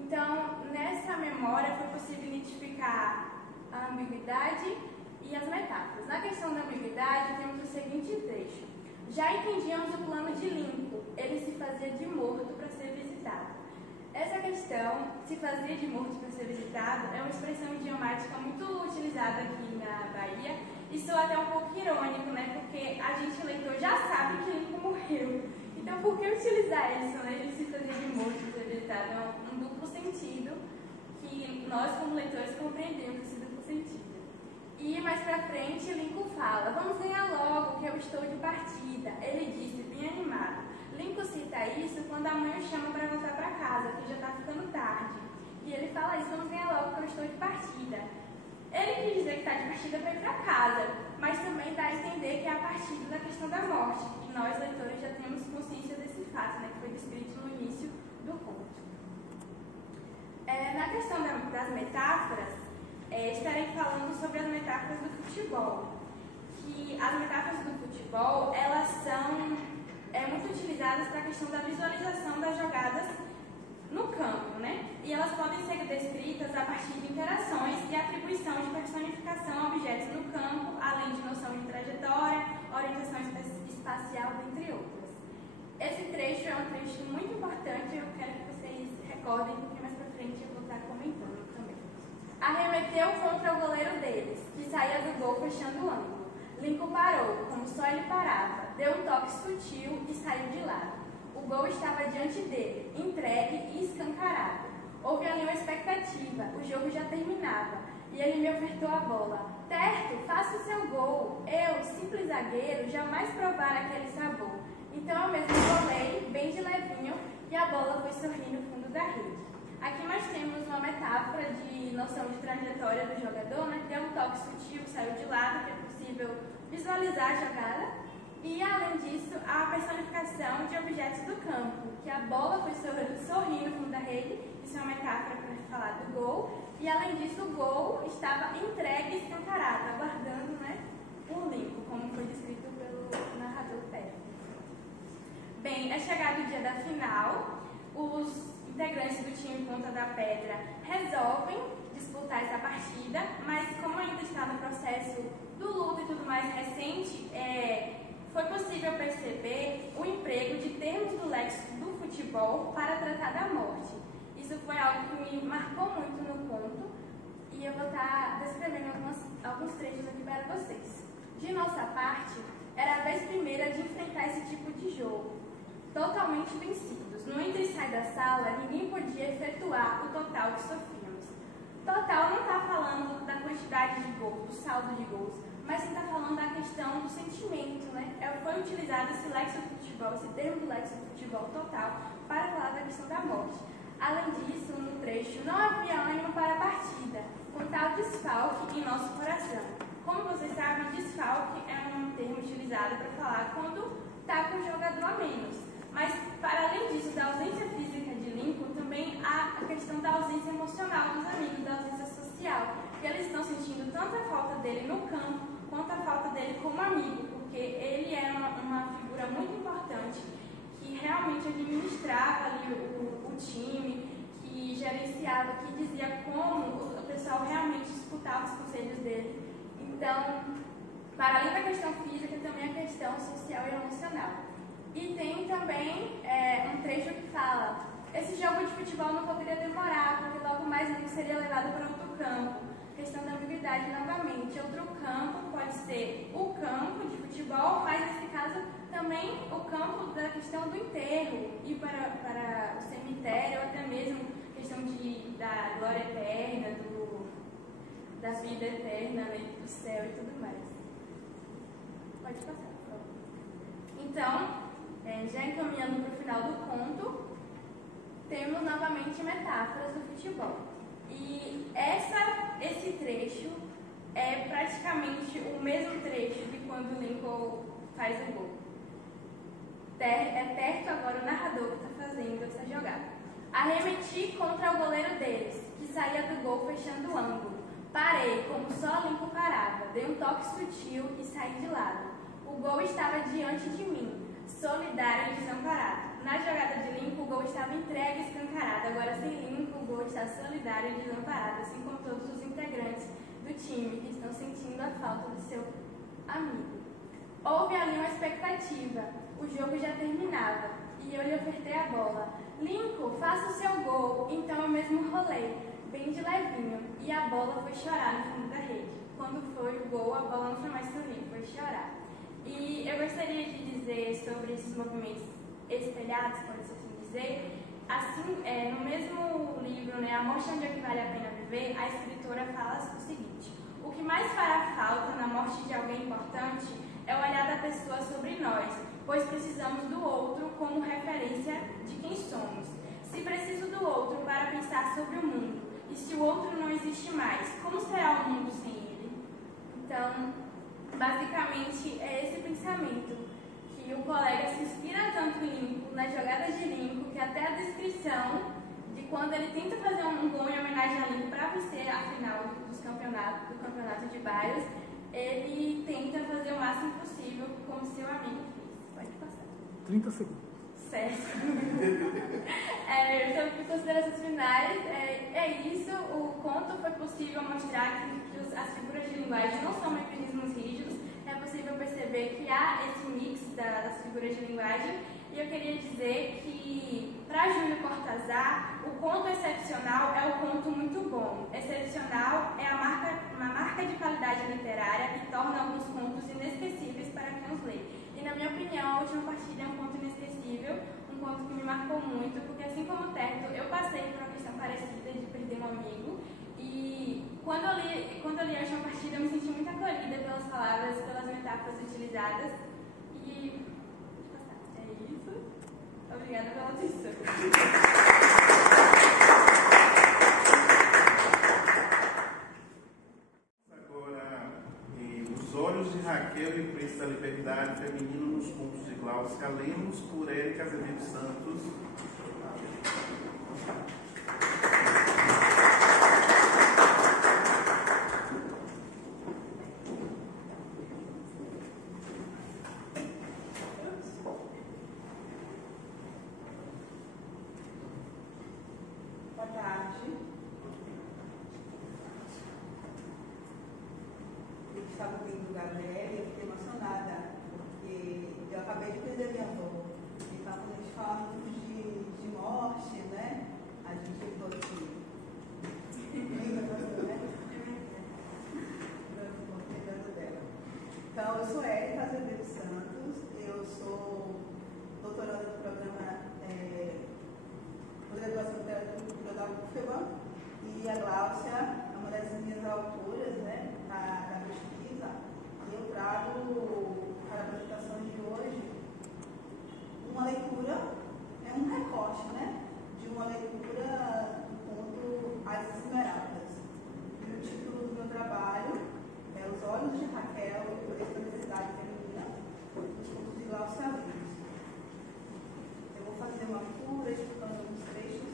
Então, nessa memória foi possível identificar a ambiguidade e as metáforas. Na questão da ambiguidade, temos o seguinte trecho. Já entendíamos o plano de Lincoln, ele se fazia de morto para ser visitado. Essa questão, se fazia de morto para ser visitado, é uma expressão idiomática muito utilizada aqui na Bahia, e soa até um pouco irônico, porque a gente, leitor, já sabe que Lincoln morreu. Então, por que utilizar isso, Ele se fazia de morto para ser visitado? É um duplo sentido que nós, como leitores, compreendemos esse duplo sentido. E mais pra frente, Lincoln fala, vamos ganhar logo, que eu estou de partida. Ele disse, bem animado. Lincoln cita isso quando a mãe o chama para voltar para casa, que já está ficando tarde. E ele fala isso, vamos ganhar logo, que eu estou de partida. Ele quis dizer que está de partida para ir para casa, mas também dá a entender que é a partida da questão da morte, que nós, leitores, já temos metáforas do futebol. Que as metáforas do futebol, elas são muito utilizadas para a questão da visualização das jogadas no campo, né? E elas podem ser descritas a partir de interações e atribuição de personificação a objetos no campo, além de noção de trajetória, orientação espacial, dentre outras. Esse trecho é um trecho muito importante, eu quero que vocês recordem, porque mais pra frente eu vou estar comentando também. Arremeteu contra o goleiro deles, que saía do gol fechando o ângulo. Lincoln parou, como só ele parava, deu um toque sutil e saiu de lado. O gol estava diante dele, entregue e escancarado. Houve ali uma expectativa, o jogo já terminava, e ele me ofertou a bola. Terto, faça o seu gol. Eu, simples zagueiro, jamais provara aquele sabor. Então eu mesmo rolei, bem de levinho, e a bola foi sorrir no fundo da rede. Aqui nós temos uma metáfora de noção de trajetória do jogador, né? Deu um toque sutil, saiu de lado, que é possível visualizar a jogada. E, além disso, a personificação de objetos do campo, que a bola foi sorrir no fundo da rede, isso é uma metáfora para falar do gol, e, além disso, o gol estava entregue e escancarado, aguardando, né, o Lincoln, como foi descrito pelo narrador Pérez. Bem, é chegado o dia da final, os integrantes do time Ponta da Pedra resolvem disputar essa partida, mas como ainda está no processo do luto e tudo mais recente, foi possível perceber o emprego de termos do léxico do futebol para tratar da morte. Isso foi algo que me marcou muito no conto e eu vou estar descrevendo alguns trechos aqui para vocês. De nossa parte, era a vez primeira de enfrentar esse tipo de jogo. Totalmente vencidos. No entra e sai da sala, ninguém podia efetuar o total que sofríamos. Total não está falando da quantidade de gols, do saldo de gols, mas sim está falando da questão do sentimento, né? Foi utilizado esse léxico do futebol, esse termo do léxico do futebol total, para falar da questão da morte. Além disso, no trecho, não havia ânimo para a partida, com tal desfalque em nosso coração. Como vocês sabem, desfalque é um termo utilizado para falar quando está com o jogador a menos. Mas, para além disso, da ausência física de Lincoln, também há a questão da ausência emocional dos amigos, da ausência social. E eles estão sentindo tanto a falta dele no campo, quanto a falta dele como amigo, porque ele era uma figura muito importante, que realmente administrava ali o time, que gerenciava, que dizia como o pessoal realmente escutava os conselhos dele. Então, para além da questão física, também a questão social e emocional. E tem também um trecho que fala: esse jogo de futebol não poderia demorar, porque logo mais ele seria levado para outro campo. Questão da ambiguidade novamente. Outro campo pode ser o campo de futebol, mas nesse caso também o campo da questão do enterro, ir para o cemitério, ou até mesmo questão da glória eterna, da vida eterna, né, do céu e tudo mais. Pode passar, por favor. Então, já encaminhando para o final do conto, temos novamente metáforas do futebol. E esse trecho é praticamente o mesmo trecho de quando Lincoln faz o gol. É Terto agora o narrador que está fazendo essa jogada. Arremeti contra o goleiro deles, que saía do gol fechando o ângulo. Parei, como só Lincoln parava. Dei um toque sutil e saí de lado. O gol estava diante de mim, solidário e desamparado. Na jogada de Lincoln, o gol estava entregue e escancarado. Agora, sem Lincoln, o gol está solidário e desamparado, assim como todos os integrantes do time que estão sentindo a falta do seu amigo. Houve ali uma expectativa. O jogo já terminava e eu lhe ofertei a bola. Lincoln, faça o seu gol. Então eu mesmo rolei, bem de levinho, e a bola foi chorar no fundo da rede. Quando foi o gol, a bola não foi mais sorrir, foi chorar. E eu gostaria de dizer sobre esses movimentos espelhados, pode-se assim dizer. Assim, no mesmo livro, né, A Morte Onde é que Vale a Pena Viver, a escritora fala o seguinte: o que mais fará falta na morte de alguém importante é o olhar da pessoa sobre nós, pois precisamos do outro como referência de quem somos. Se preciso do outro para pensar sobre o mundo, e se o outro não existe mais, como será o mundo sem ele? Então, basicamente, é esse pensamento, que o colega se inspira tanto em Lincoln, nas jogadas de Lincoln, que até a descrição de quando ele tenta fazer um gol em homenagem a Lincoln para vencer a final dos do campeonato de bairros, ele tenta fazer o máximo possível, como seu amigo fez. Pode passar. 30 segundos. Certo. Sobre considerações finais, é isso. O conto foi possível mostrar que as figuras de linguagem não são mecanismos rígidos. É possível perceber que há esse mix das figuras de linguagem. E eu queria dizer que, para Júlio Cortázar, o conto excepcional é um conto muito bom. Excepcional é uma marca de qualidade literária que torna alguns contos inesquecíveis para quem os lê. E, na minha opinião, A Última Partida é um conto inesquecível, um conto que me marcou muito, porque, assim como o Teto, eu passei por uma questão parecida de perder um amigo. E quando eu li A Última Partida, eu me senti muito acolhida pelas palavras, pelas metáforas utilizadas. E é isso. Obrigada pela atenção. Agora, Os Olhos de Raquel e Príncipe da Liberdade Feminino nos Contos de Gláucia, lemos por Érica Azevedo Santos. Boa tarde. Eu estava ouvindo o Gabriel e eu fiquei emocionada, porque eu acabei de perder minha avó. Então, quando a gente fala muito de morte, né? A gente ficou assim. Lembrando dela. Então, eu sou Érica Azevedo Santos, eu sou doutoranda do programa Pós-Graduação de Literatura da UFBA, e a Gláucia é uma das minhas autoras, né, da pesquisa, e eu trago para a apresentação de hoje uma leitura, um recorte, né, de uma leitura do conto As Esmeraldas. E o título do meu trabalho é Os Olhos de Raquel e Príncipe da Liberdade Feminina, dos contos de Gláucia Lins. Eu vou fazer uma leitura explicando alguns trechos.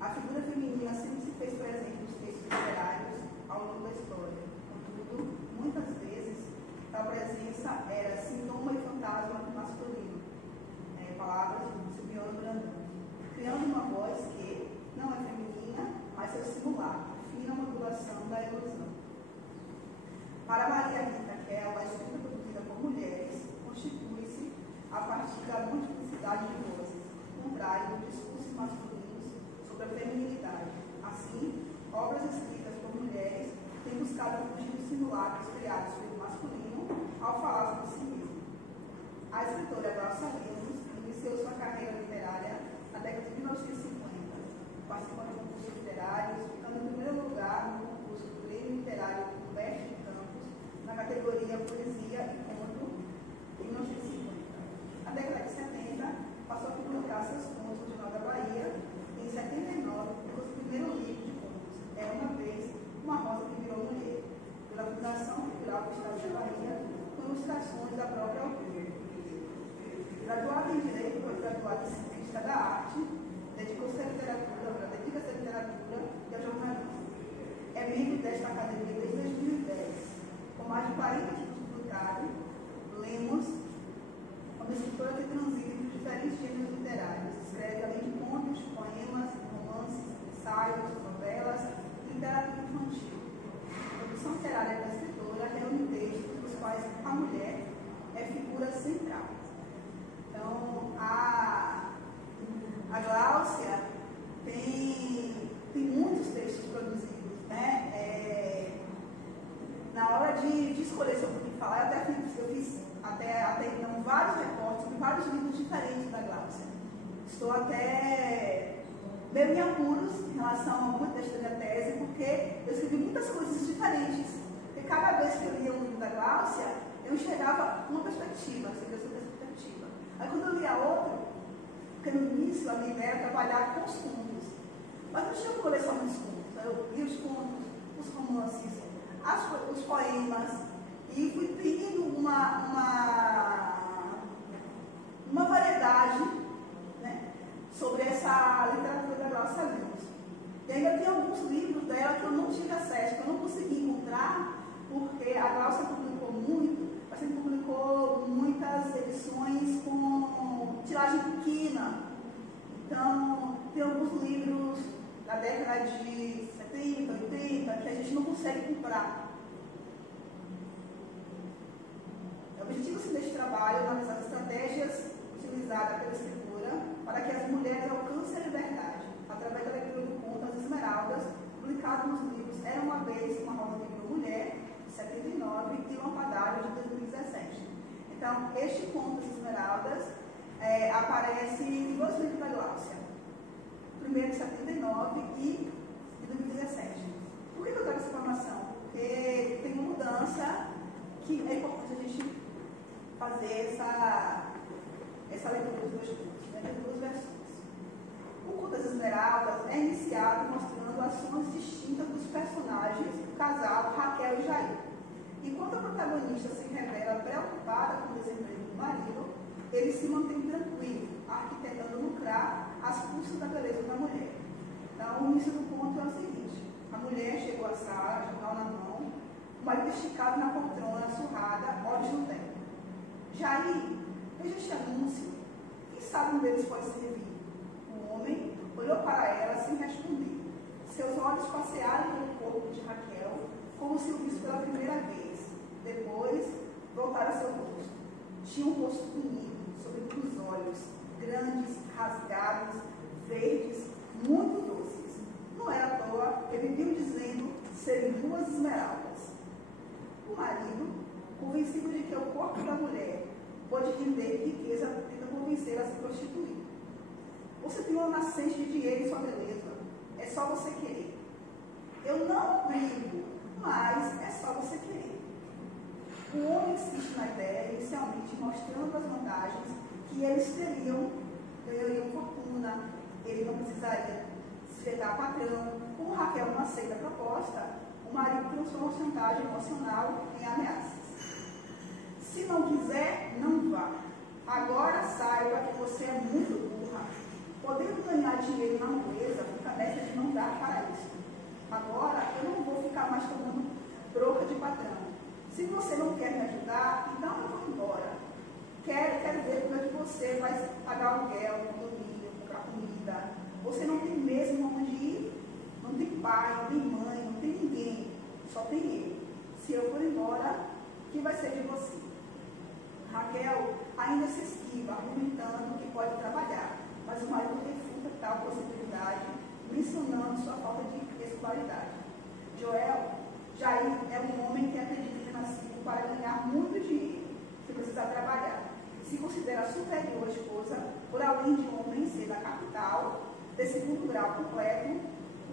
A figura feminina sempre se fez presente nos textos literários ao longo da história. Contudo, muitas vezes, tal presença era sintoma e fantasma masculino. Palavras do Silviano Brandão. Criando uma voz que não é feminina, mas seu simulacro, fina modulação da ilusão. Para Maria Rita Raquel, a escrita produzida por mulheres constitui-se a partir da multiplicidade de vozes, contrário do discurso masculino sobre a feminilidade. Assim, obras escritas por mulheres têm buscado fugir dos simulacros criados pelo masculino ao falar sobre si mesmo. A escritora Gláucia Lins iniciou sua carreira literária na década de 1950, participando de concursos literários, ficando em primeiro lugar no concurso do Grêmio Literário Humberto de Campos, na categoria Poesia e Conto, em 1950. Na década de 70, passou a publicar seus contos de Nova Bahia. Em 79, publicou seu primeiro livro de contos, Era Uma Vez Uma Rosa que Virou Mulher, pela Fundação Cultural do Estado da Bahia, com ilustrações da própria autora. Graduada em Direito, foi graduada em Ciência da Arte, dedica-se à literatura e ao jornalismo. É membro desta academia desde 2010. Com mais de 40 títulos publicados, lemos uma escritora que transita entre diferentes gêneros literários. Escreve além de contos, poemas, romances, ensaios, novelas e literatura infantil. A produção literária da escritora reúne textos nos quais a mulher é figura central. Então, a Gláucia tem muitos textos produzidos, né? Na hora de escolher sobre o que falar, eu fiz até então vários recortes de vários livros diferentes da Gláucia. Estou até meio em apuros em relação ao muito da minha tese, porque eu escrevi muitas coisas diferentes. E cada vez que eu lia um livro da Gláucia, eu enxergava uma perspectiva, perspectiva. Aí quando eu lia outro, porque no início a minha ideia era trabalhar com os contos. Mas não tinha coleção dos contos. Eu li os contos, os romances, os poemas, e fui tendo uma variedade, né, sobre essa literatura da Gláucia Lins. E ainda tem alguns livros dela que eu não tive acesso, que eu não consegui encontrar, porque a Glaucia publicou muito, a gente publicou muitas edições com tiragem pequena. Então, tem alguns livros da década de 70, 80, que a gente não consegue comprar. O objetivo desse trabalho é analisar as estratégias utilizadas pela escritora para que as mulheres alcancem a liberdade, através da leitura do conto As Esmeraldas, publicado nos livros Era uma Vez uma Rosa Negra Mulher, de 79, e Lampadário, de 2017. Então, este conto Das Esmeraldas aparece em dois livros da Glaucia, o primeiro de 79 e de 2017. Por que eu trago essa informação? Porque tem uma mudança que é importante a gente fazer essa leitura dos dois contos, né? Tem duas versões. O conto Das Esmeraldas é iniciado mostrando ações distintas dos personagens do casal Raquel e Jair. Enquanto a protagonista se revela preocupada com o desemprego do marido, ele se mantém tranquilo, arquitetando lucrar às custas da beleza da mulher. Então, o início do conto é o seguinte: a mulher chegou à sala, jornal na mão, o marido esticado na poltrona, surrada, olhos no teto. Jair, veja este anúncio. Quem sabe um deles pode servir? O homem olhou para ela sem responder. Seus olhos passearam pelo corpo de Raquel, como se o visse pela primeira vez. Depois, voltaram a seu rosto. Tinha um rosto bonito, sobretudo os olhos, grandes, rasgados, verdes, muito doces. Não era à toa que ele viu dizendo serem duas esmeraldas. O marido, convencido de que o corpo da mulher pode render riqueza, tenta convencê-la a se prostituir. Você tem uma nascente de dinheiro em sua beleza. É só você querer. Eu não brigo, mas é só você querer. O homem insiste na ideia, inicialmente mostrando as vantagens que eles ganhariam fortuna, ele não precisaria esfregar patrão. Como Raquel não aceita a proposta, o marido transforma a chantagem emocional em ameaças. Se não quiser, não vá. Agora saiba que você é muito burra. Podendo ganhar dinheiro na moleza, fica nessa de não dar para isso. Agora eu não vou ficar mais tomando broca de patrão. Se você não quer me ajudar, então eu vou embora. Quero ver como é que você vai pagar aluguel, condomínio, comprar comida. Você não tem mesmo onde ir. Não tem pai, não tem mãe, não tem ninguém. Só tem eu. Se eu for embora, o que vai ser de você? Raquel ainda se esquiva, argumentando que pode trabalhar, mas o marido refuta tal possibilidade, mencionando sua falta de escolaridade. Jair é um homem que acredita ter nascido para ganhar muito dinheiro, sem precisar trabalhar. Se considera superior à esposa, por além de homem ser da capital, de segundo grau completo,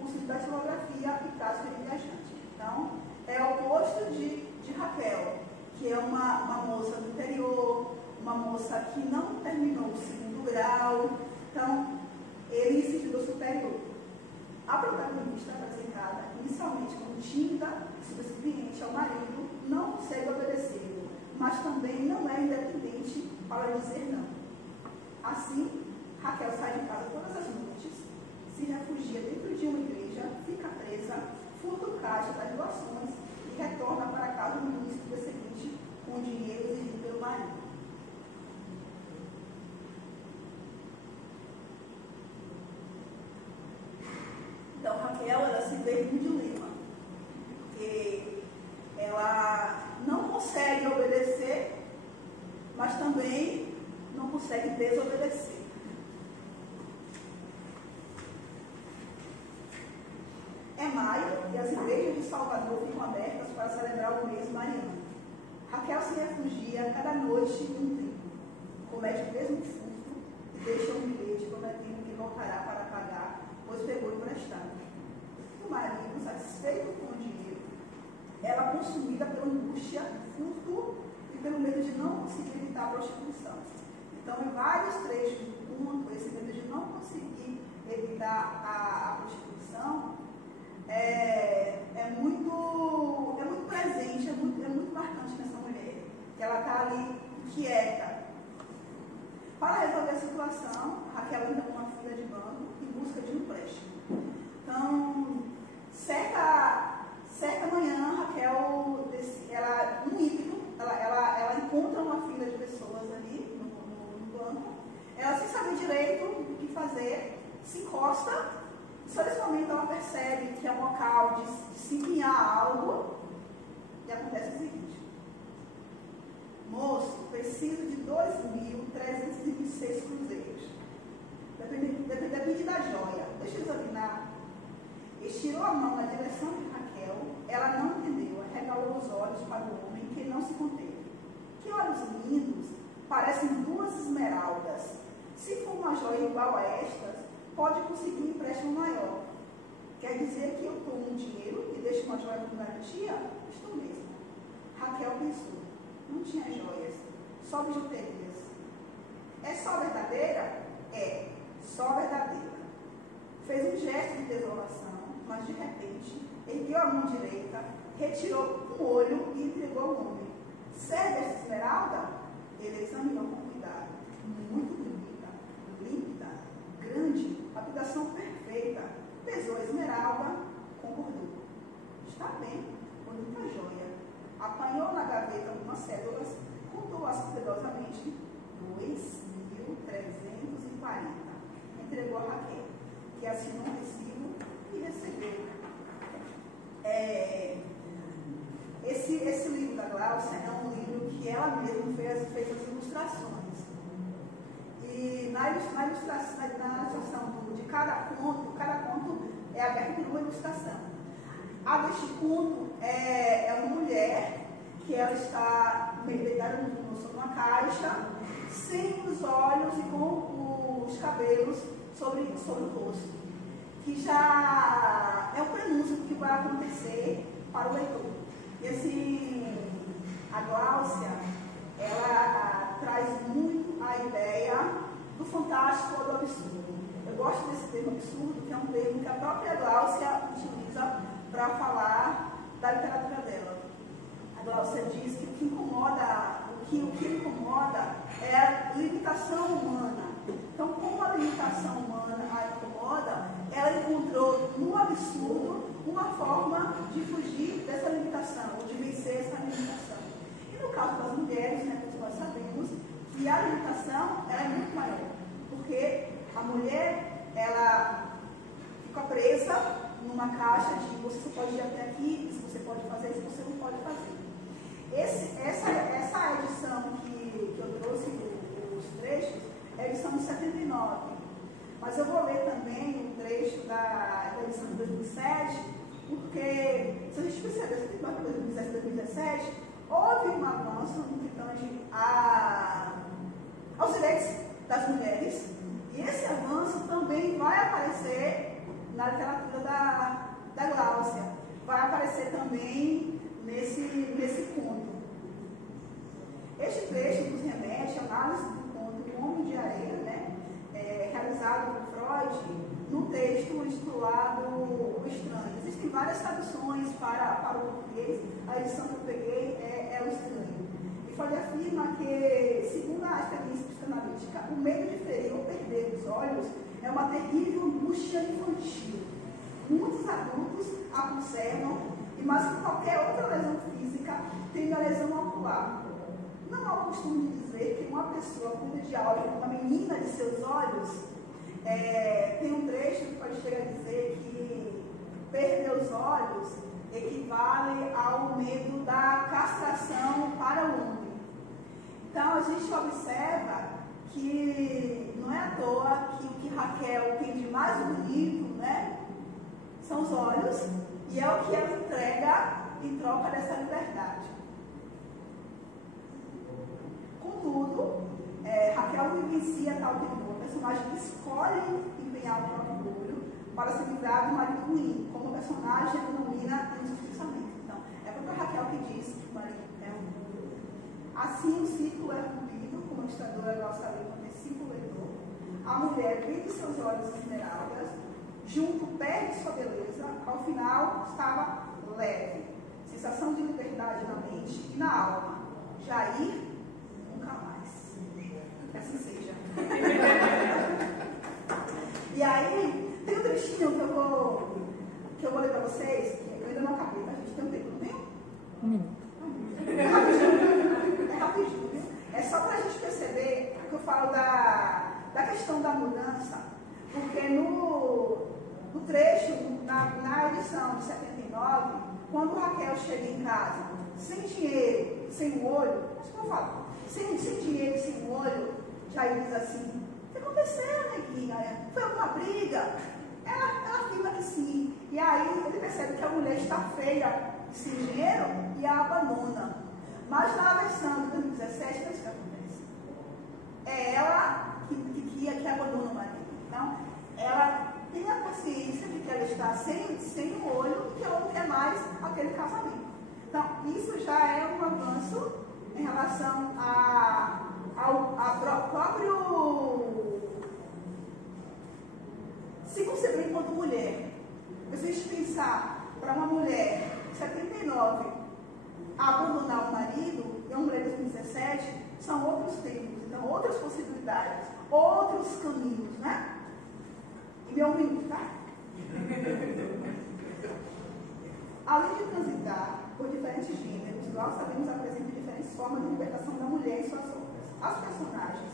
curso de datilografia e prática de viajante. Então, é o oposto de Raquel, que é uma moça do interior, uma moça que não terminou o segundo grau. Então, ele se sentiu superior. A protagonista, apresentada inicialmente como tímida e subserviente ao marido, não consegue obedecê-lo, mas também não é independente para dizer não. Assim, Raquel sai de casa todas as noites, se refugia dentro de uma igreja, fica presa, furta o caixa das doações e retorna para casa no início do dia seguinte com o dinheiro exigido pelo marido. Então, Raquel, ela se vê em um dilema, porque ela não consegue obedecer, mas também não consegue desobedecer. É maio e as igrejas de Salvador ficam abertas para celebrar o mês mariano. Raquel se refugia cada noite em um trigo, comete o mesmo furto e deixa um bilhete prometendo que voltará para pagar, pois pegou emprestado. O marido, satisfeito com o dinheiro, ela consumida pela angústia, furto e pelo medo de não conseguir evitar a prostituição. Então, em vários trechos do conto, esse medo de não conseguir evitar a prostituição é muito presente, é muito marcante nessa mulher, que ela está ali quieta. Para resolver a situação, Raquel entra numa fila de banco em busca de um empréstimo. Então, Certa manhã, Raquel, ela, no ímpeto, ela encontra uma fila de pessoas ali no banco. Ela, sem saber direito o que fazer, se encosta. Só nesse momento ela percebe que é um local de se empenhar algo. E acontece o seguinte: moço, preciso de 2.326 cruzeiros. Depende da joia. Deixa eu examinar. Estirou a mão na direção de Raquel. Ela não entendeu. Arregalou os olhos para o homem, que não se conteve. Que olhos lindos! Parecem 2 esmeraldas. Se for uma joia igual a estas, pode conseguir um empréstimo maior. Quer dizer que eu tomo um dinheiro e deixo uma joia como garantia? Estou mesmo. Raquel pensou. Não tinha joias, só bijuterias. É só verdadeira? É, só verdadeira. Fez um gesto de desolação, mas de repente ergueu a mão direita, retirou um olho e entregou ao homem. Serve essa esmeralda? Ele examinou com cuidado. Muito bonita, límpida, grande, lapidação perfeita. Pesou a esmeralda, concordou. Está bem, bonita joia. Apanhou na gaveta algumas cédulas, contou-as cuidadosamente. 2.340. Entregou a Raquel, que assinou um recibo e recebeu. Esse livro da Glaucia é um livro que ela mesma fez as ilustrações. E na ilustração de cada conto é aberto por uma ilustração. A deste conto é uma mulher que ela está deitada sobre uma caixa, sem os olhos e com os cabelos sobre o rosto, que já é o prenúncio do que vai acontecer para o leitor. E assim, a Glaucia, ela traz muito a ideia do fantástico ou do absurdo. Eu gosto desse termo absurdo, que é um termo que a própria Glaucia utiliza para falar da literatura dela. A Glaucia diz que o que incomoda é a limitação humana. Então, como a limitação humana a incomoda, ela encontrou no absurdo uma forma de fugir dessa limitação, ou de vencer essa limitação. E no caso das mulheres, né, nós sabemos que a limitação é muito maior, porque a mulher, ela fica presa numa caixa de você pode ir até aqui, isso você pode fazer, isso você não pode fazer. Essa edição que eu trouxe, os trechos, é a edição de 79. Mas eu vou ler também um trecho da edição de 2007, porque se a gente perceber essa edição de 2007 e 2017, houve um avanço no que tange aos direitos das mulheres, e esse avanço também vai aparecer na literatura da Glaucia, vai aparecer também nesse conto. Este trecho nos remete à análise do conto O Homem de Areia, né, realizado por Freud, num texto intitulado O Estranho. Existem várias traduções para o português, a edição que eu peguei é O Estranho. E Freud afirma que, segundo a experiência psicanalítica, o medo de ferir ou perder os olhos é uma terrível angústia infantil. Muitos adultos a conservam, e mais que qualquer outra lesão física, tem a lesão ocular. Não há o costume de dizer que uma pessoa cuida de algo, uma menina de seus olhos, tem um trecho que pode chegar a dizer que perder os olhos equivale ao medo da castração para o homem. Então a gente observa que não é à toa que o que Raquel tem de mais bonito, né, são os olhos, e é o que ela entrega em troca dessa liberdade. Contudo, Raquel vivencia tal temor, a personagem que escolhe empenhar o próprio olho para se livrar do marido ruim, como o personagem denomina no justiçamento. Então, é a própria Raquel que diz que o marido é um olho. Assim, o ciclo é rompido, como a ilustradora Glaucia Lima antecipa o leitor. A mulher vende seus olhos esmeraldas, junto perde sua beleza, ao final estava leve, sensação de liberdade na mente e na alma. Jair, nunca mais. Que assim seja. E aí, tem um trechinho que eu vou ler para vocês, eu ainda não acabei, tá, gente? Tem um tempo, não tem? 1 minuto. É rapidinho, viu? É só para a gente perceber que eu falo da questão da mudança, porque no trecho, na edição de 79, quando Raquel chega em casa, sem dinheiro, sem o olho, isso que eu falo, sem dinheiro e sem o olho, Jair diz assim: o que aconteceu, neguinha? Foi alguma briga? Ela afirma que sim. E aí ele percebe que a mulher está feia e sem dinheiro e a abandona. Mas na versão de 2017, não é isso que acontece. É ela que abandona o marido. Então, ela tem a consciência de que ela está sem o olho e que ela não quer mais aquele casamento. Então, isso já é um avanço em relação ao próprio se conceber enquanto mulher. Mas se a gente pensar para uma mulher de 79 abandonar o marido e uma mulher de 2017, são outros tempos, então outras possibilidades, outros caminhos, né? E meu minuto, tá? Além de transitar por diferentes gêneros, nós sabemos apresentar diferentes formas de libertação da mulher em suas obras. As personagens,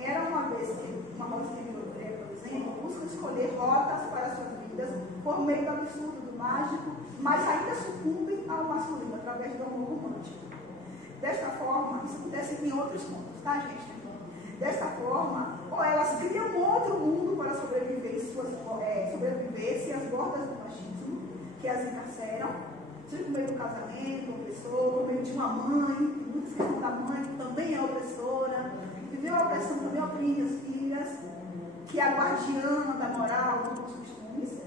Era uma vez que uma rosinha europeia, por exemplo, busca escolher rotas para suas vidas por meio do absurdo, do mágico, mas ainda sucumbem ao masculino através do amor romântico. Desta forma, isso acontece em outros contos, tá, gente? Desta forma, ou elas criam outro mundo para sobreviver se as bordas do machismo que as encarceram, seja por meio do casamento, opressor, por meio de uma mãe, muitas questões da mãe, que também é opressora, viveu a opressão, também oprime as filhas, que é a guardiã da moral, dos costumes.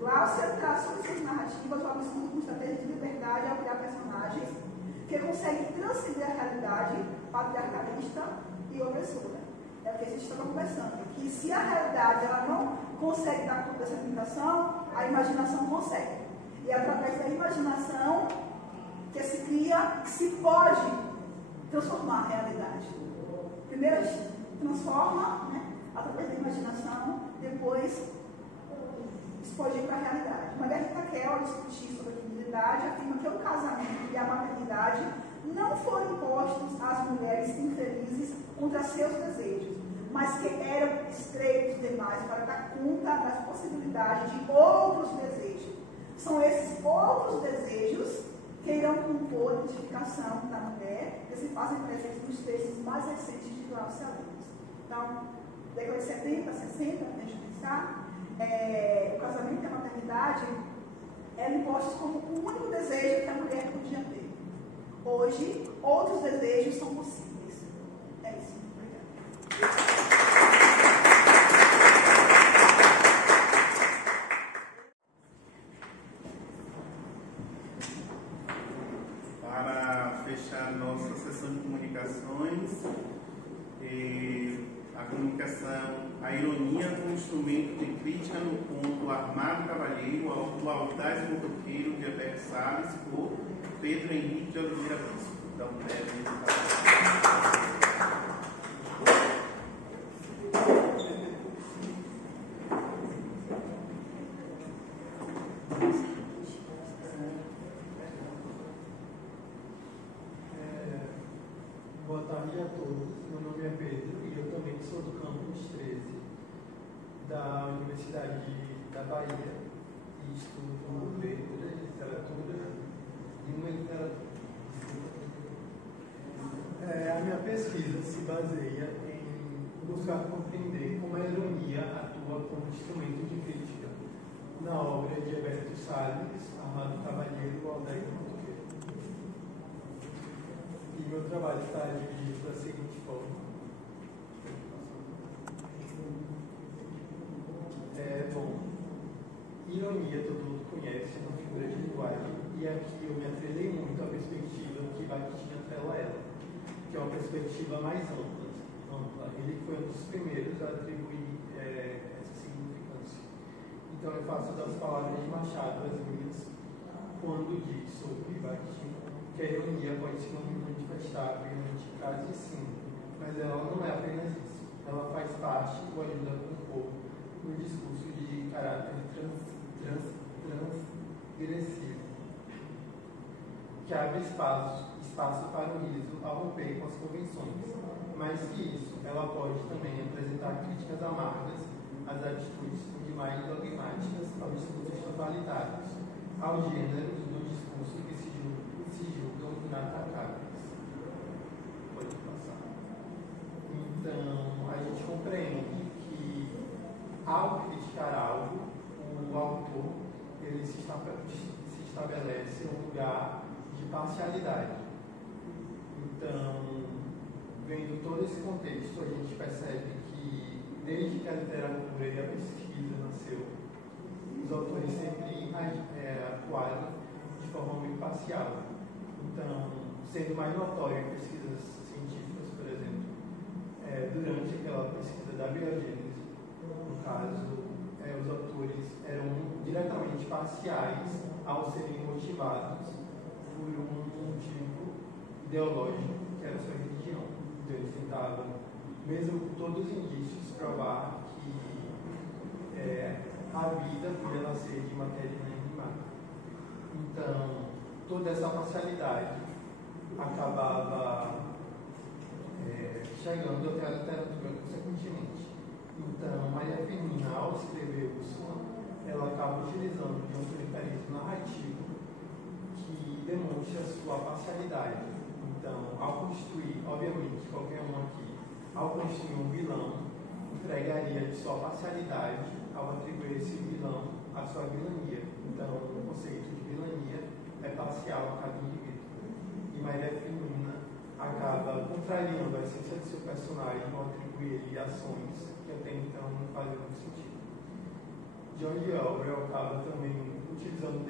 Lá, ao se traz sobre suas narrativas, o absurdo com estratégia de liberdade ao criar personagens que conseguem transcender a realidade patriarcalista e opressora. É o que a gente estava conversando, que se a realidade ela não consegue dar conta dessa limitação, a imaginação consegue. E é através da imaginação que se cria, que se pode transformar a realidade. Primeiro a gente transforma, né, através da imaginação, depois explodir para a realidade. Margarita Raquel, ao discutir sobre a feminilidade, afirma que o casamento e a maternidade não foram impostos às mulheres infelizes contra seus desejos, mas que eram estreitos demais para dar conta das possibilidades de outros desejos. São esses outros desejos que irão compor a identificação da mulher, que se fazem presentes nos textos mais recentes de Glaucia Lemos. Então, década de 70, 60, a gente pensar, o casamento e a maternidade eram impostos como o único desejo que a mulher podia ter. Hoje, outros desejos são possíveis. É isso. Obrigada. Para fechar nossa sessão de comunicações, a comunicação, a ironia como instrumento de crítica no conto Armado Cavalheiro, o Audaz Motoqueiro, de Alberto Salles, por Pedro Henrique de Oliveira Bispo. Então, boa tarde a todos. Meu nome é Pedro e eu também sou do campus 13 da Universidade da Bahia e estudo letras, literatura e uma literatura. A minha pesquisa se baseia em buscar compreender como a ironia atua como instrumento de crítica na obra de Alberto Salles, Armado Cavalheiro, Aldair Motoqueiro. E meu trabalho está dividido da seguinte forma. Ironia todo mundo conhece, é uma figura de linguagem, e aqui eu me atrelei muito à perspectiva que Bakhtin atrela ela, que é uma perspectiva mais ampla. Ele foi um dos primeiros a atribuir essa significância. Então eu faço das palavras de Machado as minhas quando diz sobre Bakhtin que a ironia pode se manifestar mediante frase e símbolo, mas ela não é apenas isso. Ela faz parte ou ajuda a compor no discurso de caráter transgressivo, que abre espaço para o riso ao romper com as convenções. Mais que isso, ela pode também apresentar críticas amargas às atitudes demais dogmáticas, aos discursos totalitários, aos gêneros do discurso que se julgam inatacáveis. Pode passar. Então, a gente compreende que, ao criticar algo, o autor ele se estabelece em um lugar de parcialidade. Então, vendo todo esse contexto, a gente percebe que, desde que a literatura e a pesquisa nasceu, os autores sempre atuaram de forma muito parcial. Então, sendo mais notório em pesquisas científicas, por exemplo, durante aquela pesquisa da biogênese, no caso, os autores eram diretamente parciais ao serem motivados por um motivo ideológico, que era a sua religião. Então, eles tentavam, mesmo com todos os indícios, provar que a vida podia nascer de matéria inanimada. Então, toda essa parcialidade acabava chegando até a literatura consequentemente. Então, Maria Firmina, ao escrever Úrsula, ela acaba utilizando de um autoritarismo narrativo que demonstra sua parcialidade. Então, ao construir, obviamente, qualquer um aqui, ao construir um vilão, entregaria de sua parcialidade ao atribuir esse vilão à sua vilania. Então, o conceito de vilania é parcial a cada indivíduo. E Maria Firmina acaba contrariando a essência do seu personagem ao atribuir-lhe ações que até então não faziam muito sentido. George Orwell acaba também utilizando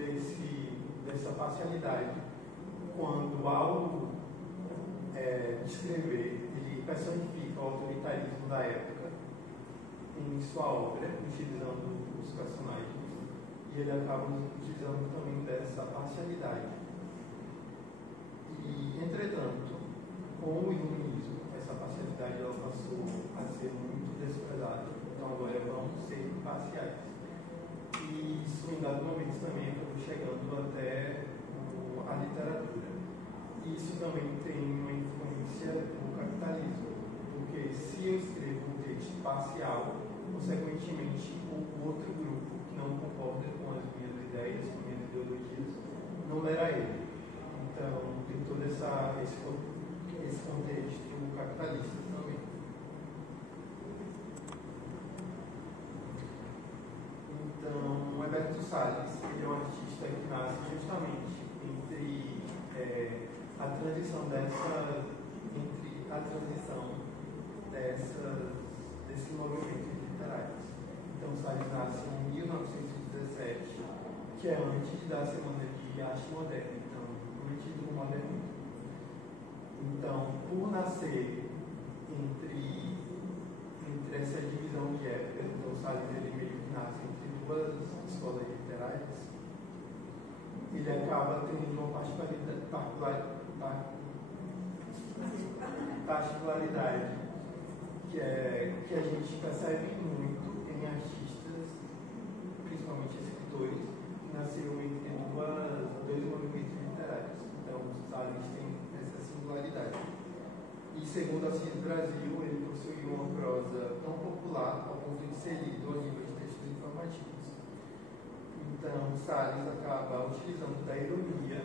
dessa parcialidade quando, ao descrever, ele personifica o autoritarismo da época em sua obra, utilizando os personagens, e ele acaba utilizando também dessa parcialidade. E, entretanto, com o iluminismo, essa parcialidade ela passou a ser muito desprezada. Então, agora vamos ser parciais. E isso, em dado momento, também acabou chegando até a literatura. Isso também tem uma influência do capitalismo, porque se eu escrevo um texto parcial, consequentemente o outro grupo que não concorda com as minhas ideias, com minhas ideologias, não lerá ele. Então, tem todo esse contexto capitalista também. Então, o Heberto Salles, ele é um artista que nasce justamente entre a transição desses movimentos literários. Então, Salles nasce em 1917, que é antes da Semana de Arte Moderna, então, antes do modernismo. Então, por nascer entre essa divisão de épocas, então Salles ele meio que nasce entre duas escolas literárias, ele acaba tendo uma particularidade que a gente percebe muito em artistas, principalmente escritores, que nasceram entre dois movimentos literários. Então, Salles tem essa singularidade. E, segundo Assis Brasil, ele possuía uma prosa tão popular ao ponto de ser lido ao nível de textos informativos. Então, Salles acaba utilizando da ironia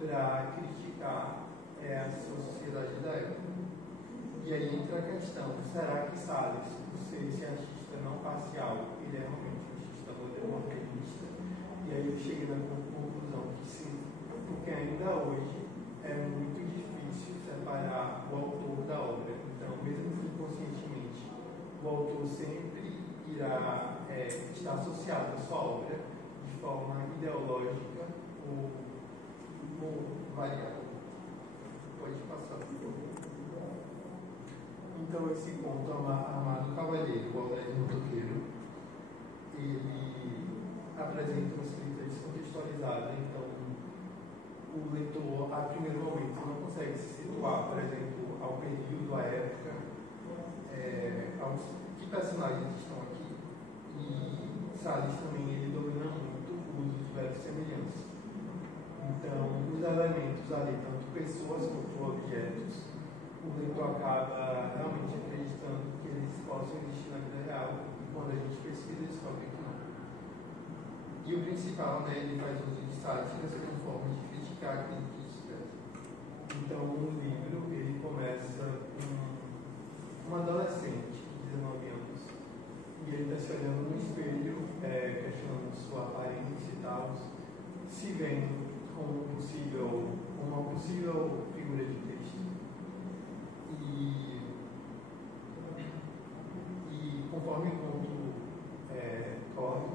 para criticar a sua sociedade da época. E aí entra a questão, será que Salles, por ser esse artista não parcial, ele é realmente um artista modernista? E aí eu cheguei na conclusão que sim, porque ainda hoje é muito difícil separar o autor da obra. Então, mesmo que inconscientemente, o autor sempre irá estar associado à sua obra de forma ideológica ou variável. Pode passar, por favor. Então, esse conto, Amado Cavalheiro, o Aurélio Motoqueiro, ele apresenta uma escrita descontextualizada. Então, o leitor, a primeiro momento, não consegue se situar, por exemplo, ao período, à época, que personagens estão aqui. E Salles também ele domina muito o uso diversas semelhanças. Então, os elementos ali, tanto pessoas quanto objetos, o leitor acaba realmente acreditando que eles possam existir na vida real, e quando a gente pesquisa, descobre que não. E o principal, né, ele faz uso de sátiras como forma de criticar a crítica. Então, o livro, ele começa com um adolescente de 19 anos, e ele está se olhando no espelho, questionando sua aparência e tal, se vendo como uma possível figura de Cristo. E conforme o conto corre,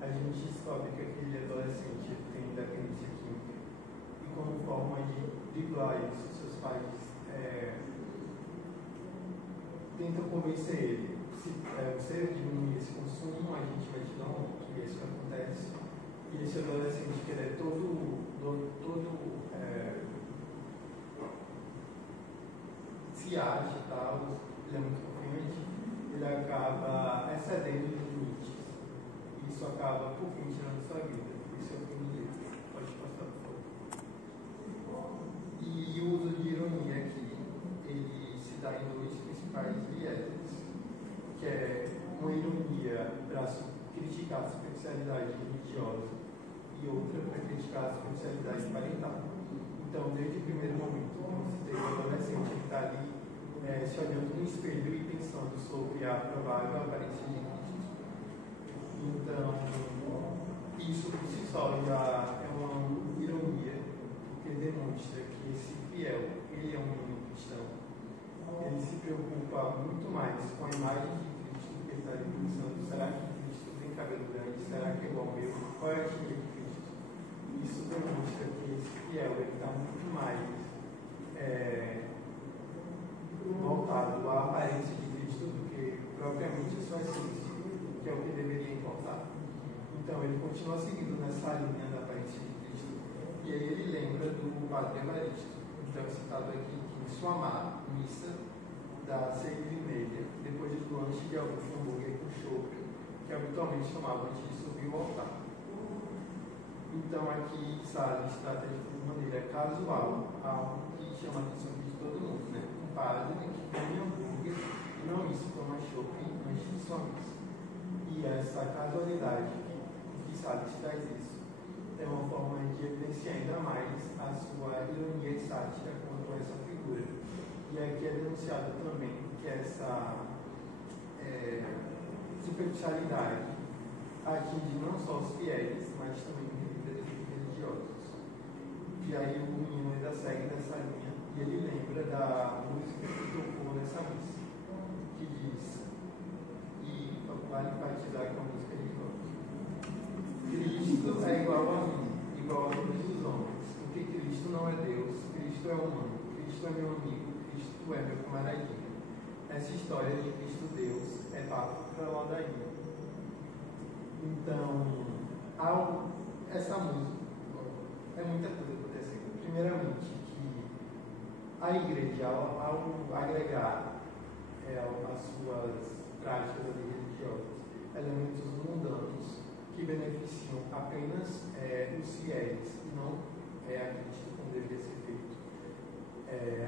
a gente descobre que aquele adolescente tem dependência química, e como forma de driblar isso, seus pais tentam convencer ele: se você diminuir esse consumo, a gente vai te dar um outro. E é isso que acontece. E esse adolescente, que ele é todo se acha e tal, ele é muito confiante, ele acaba excedendo os limites. E isso acaba, por fim, tirando sua vida. Isso é o fim do livro. Pode passar, por favor. E o uso de ironia aqui, ele se dá em dois principais vieses, que é uma ironia para criticar a superficialidade religiosa e outra para criticar a superficialidade parental. Então, desde o primeiro momento que você tem o adolescente que está ali se olhando no espelho e pensando sobre a provável aparência de Cristo. Então, isso por si só já é uma ironia, porque demonstra que esse fiel, ele é um menino cristão. Ele se preocupa muito mais com a imagem de Cristo, porque ele está ali pensando: será que Cristo tem cabelo grande? Será que é igual ao meu? Qual é a etnia de Cristo? Isso demonstra que esse fiel está muito mais voltado à aparência de Cristo do que propriamente a sua essência, que é o que deveria importar. Então ele continua seguindo nessa linha da aparência de Cristo, e aí ele lembra do Padre Evaristo. Então é citado aqui que em sua missa das 6h30, depois do lanche de algum hambúrguer com chope, que habitualmente tomava antes de subir o altar. Então aqui Salles trata de maneira casual algo que chama a atenção de todo mundo, né? Um padre que come hambúrguer e não isso toma chope antes de sua missa. E essa casualidade que Salles traz isso é uma forma de evidenciar ainda mais a sua ironia e sátira quanto a essa figura. E aqui é denunciado também que essa superficialidade atinge não só os fiéis, mas também religiosos. E aí o menino ainda segue nessa linha e ele lembra da música que tocou nessa missa, que diz, e vale enfatizar com a música de Cristo é igual a mim, igual a todos os homens, porque Cristo não é Deus, Cristo é humano, Cristo é meu amigo, Cristo é meu camaradinho. Essa história de Cristo Deus é papo para ladainha. Então, essa música é muita coisa acontecendo. Primeiramente, que a igreja, ao agregar às suas práticas religiosas elementos mundanos que beneficiam apenas os fiéis e não a Cristo como deveria ser feito,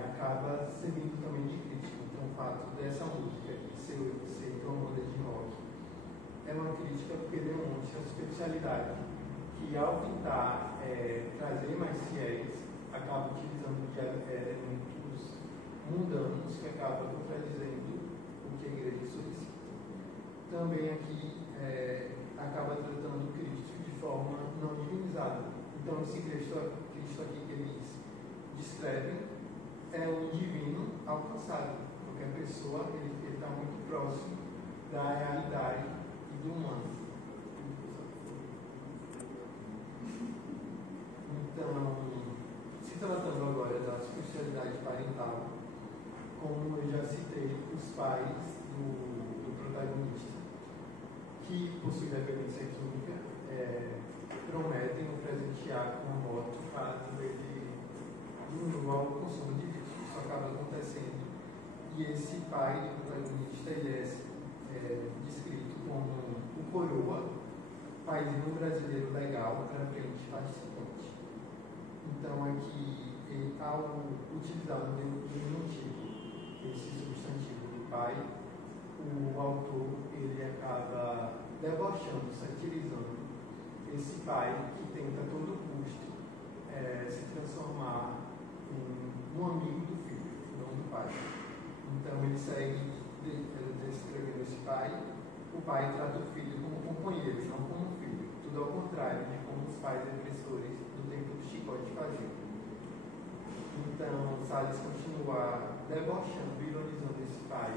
acaba servindo também de crítica. Então, o fato dessa música ser uma banda de rock é uma crítica porque demonstra a superficialidade que, ao tentar trazer mais fiéis, acaba utilizando de elementos mundanos que acabam contradizendo o que a igreja solicita. Também aqui acaba tratando Cristo de forma não divinizada. Então, esse Cristo aqui que eles descrevem é um divino alcançado. Qualquer pessoa, ele está muito próximo da realidade e do humano. Então, se tratando agora da superficialidade parental, como eu já citei, os pais do protagonista, que possui dependência química, prometem o presentear com a moto caso ele diminua o consumo de vício. Isso acaba acontecendo. E esse pai do protagonista, ele é descrito como o coroa, pai mas no brasileiro legal, para frente participante. Então, aqui, ao utilizar no diminutivo esse substantivo do pai, o autor ele acaba debochando, satirizando esse pai que tenta a todo custo se transformar em um amigo do filho, não do pai. Então ele segue descrevendo esse pai. O pai trata o filho como companheiro, não como filho. Tudo ao contrário de como os pais agressores do tempo do chicote faziam. Então Salles continua debochando, ironizando esse pai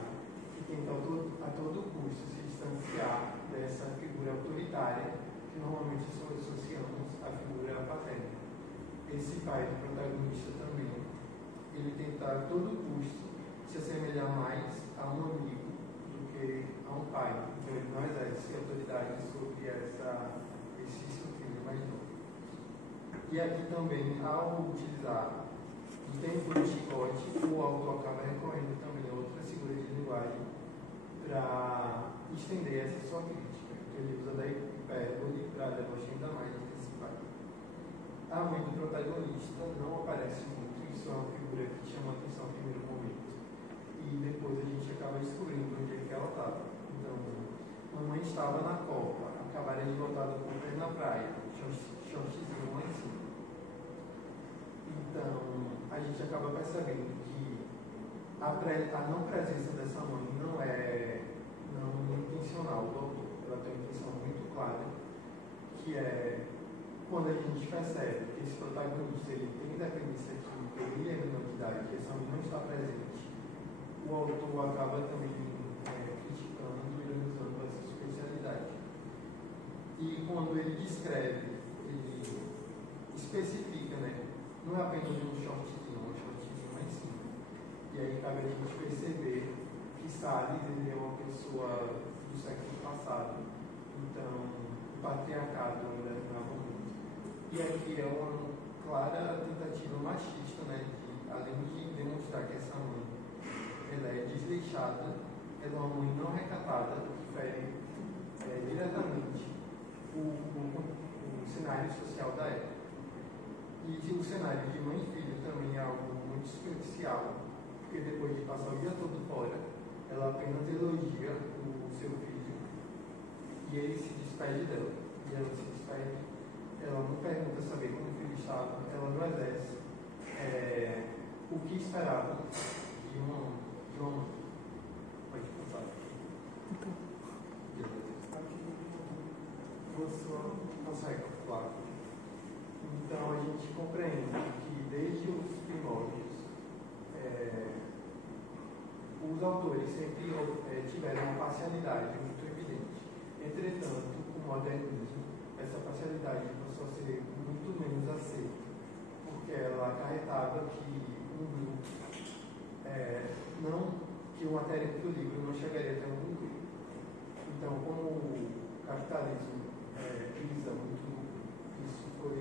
que tenta a todo custo se distanciar dessa figura autoritária que normalmente associamos à figura paterna. Esse pai do protagonista também, ele tenta a todo custo se assemelhar mais a um amigo do que a um pai. Então ele não exerce autoridade sobre esse seu filho mais novo. E aqui também, ao utilizar o tempo do chicote, o autor acaba recorrendo também a outras figuras de linguagem para estender essa sua crítica. Então ele usa da hipérbole para debochar ainda mais desse pai. A mãe do protagonista não aparece muito, isso é uma figura que chama a atenção no primeiro momento. E depois a gente acaba descobrindo onde é que ela estava. Então, a mãe estava na copa, acabaram de voltar do pé na praia, shortzinho lá em cima. Então, a gente acaba percebendo que a não presença dessa mãe não é intencional do autor. Ela tem uma intenção muito clara, que é quando a gente percebe que esse protagonista ele tem dependência química, ele é menor de idade, que essa mãe não está presente, o autor acaba também criticando e ironizando essa especialidade. E quando ele descreve, ele especifica, né? Não é apenas um shortzinho lá em cima. E aí cabe a gente perceber que Salles ele é uma pessoa do século passado. Então, o patriarcado ainda dominava muito. E aqui é uma clara tentativa machista, né? De, além de demonstrar que essa mãe ela é desleixada, ela é uma mãe não recatada, que fere diretamente o cenário social da época. E o cenário de mãe e filho também é algo muito superficial, porque depois de passar o dia todo fora, ela apenas elogia o seu filho e ele se despede dela. E ela se despede, ela não pergunta saber como o filho estava, ela não exerce o que esperava de uma mãe. Pode passar. Você consegue, claro. Então a gente compreende que desde os primórdios os autores sempre tiveram uma parcialidade muito evidente. Entretanto, o modernismo, essa parcialidade passou a ser muito menos aceita, porque ela acarretava que que o matéria do livro não chegaria até um grupo. Então, como o capitalismo visa muito lucro, isso foi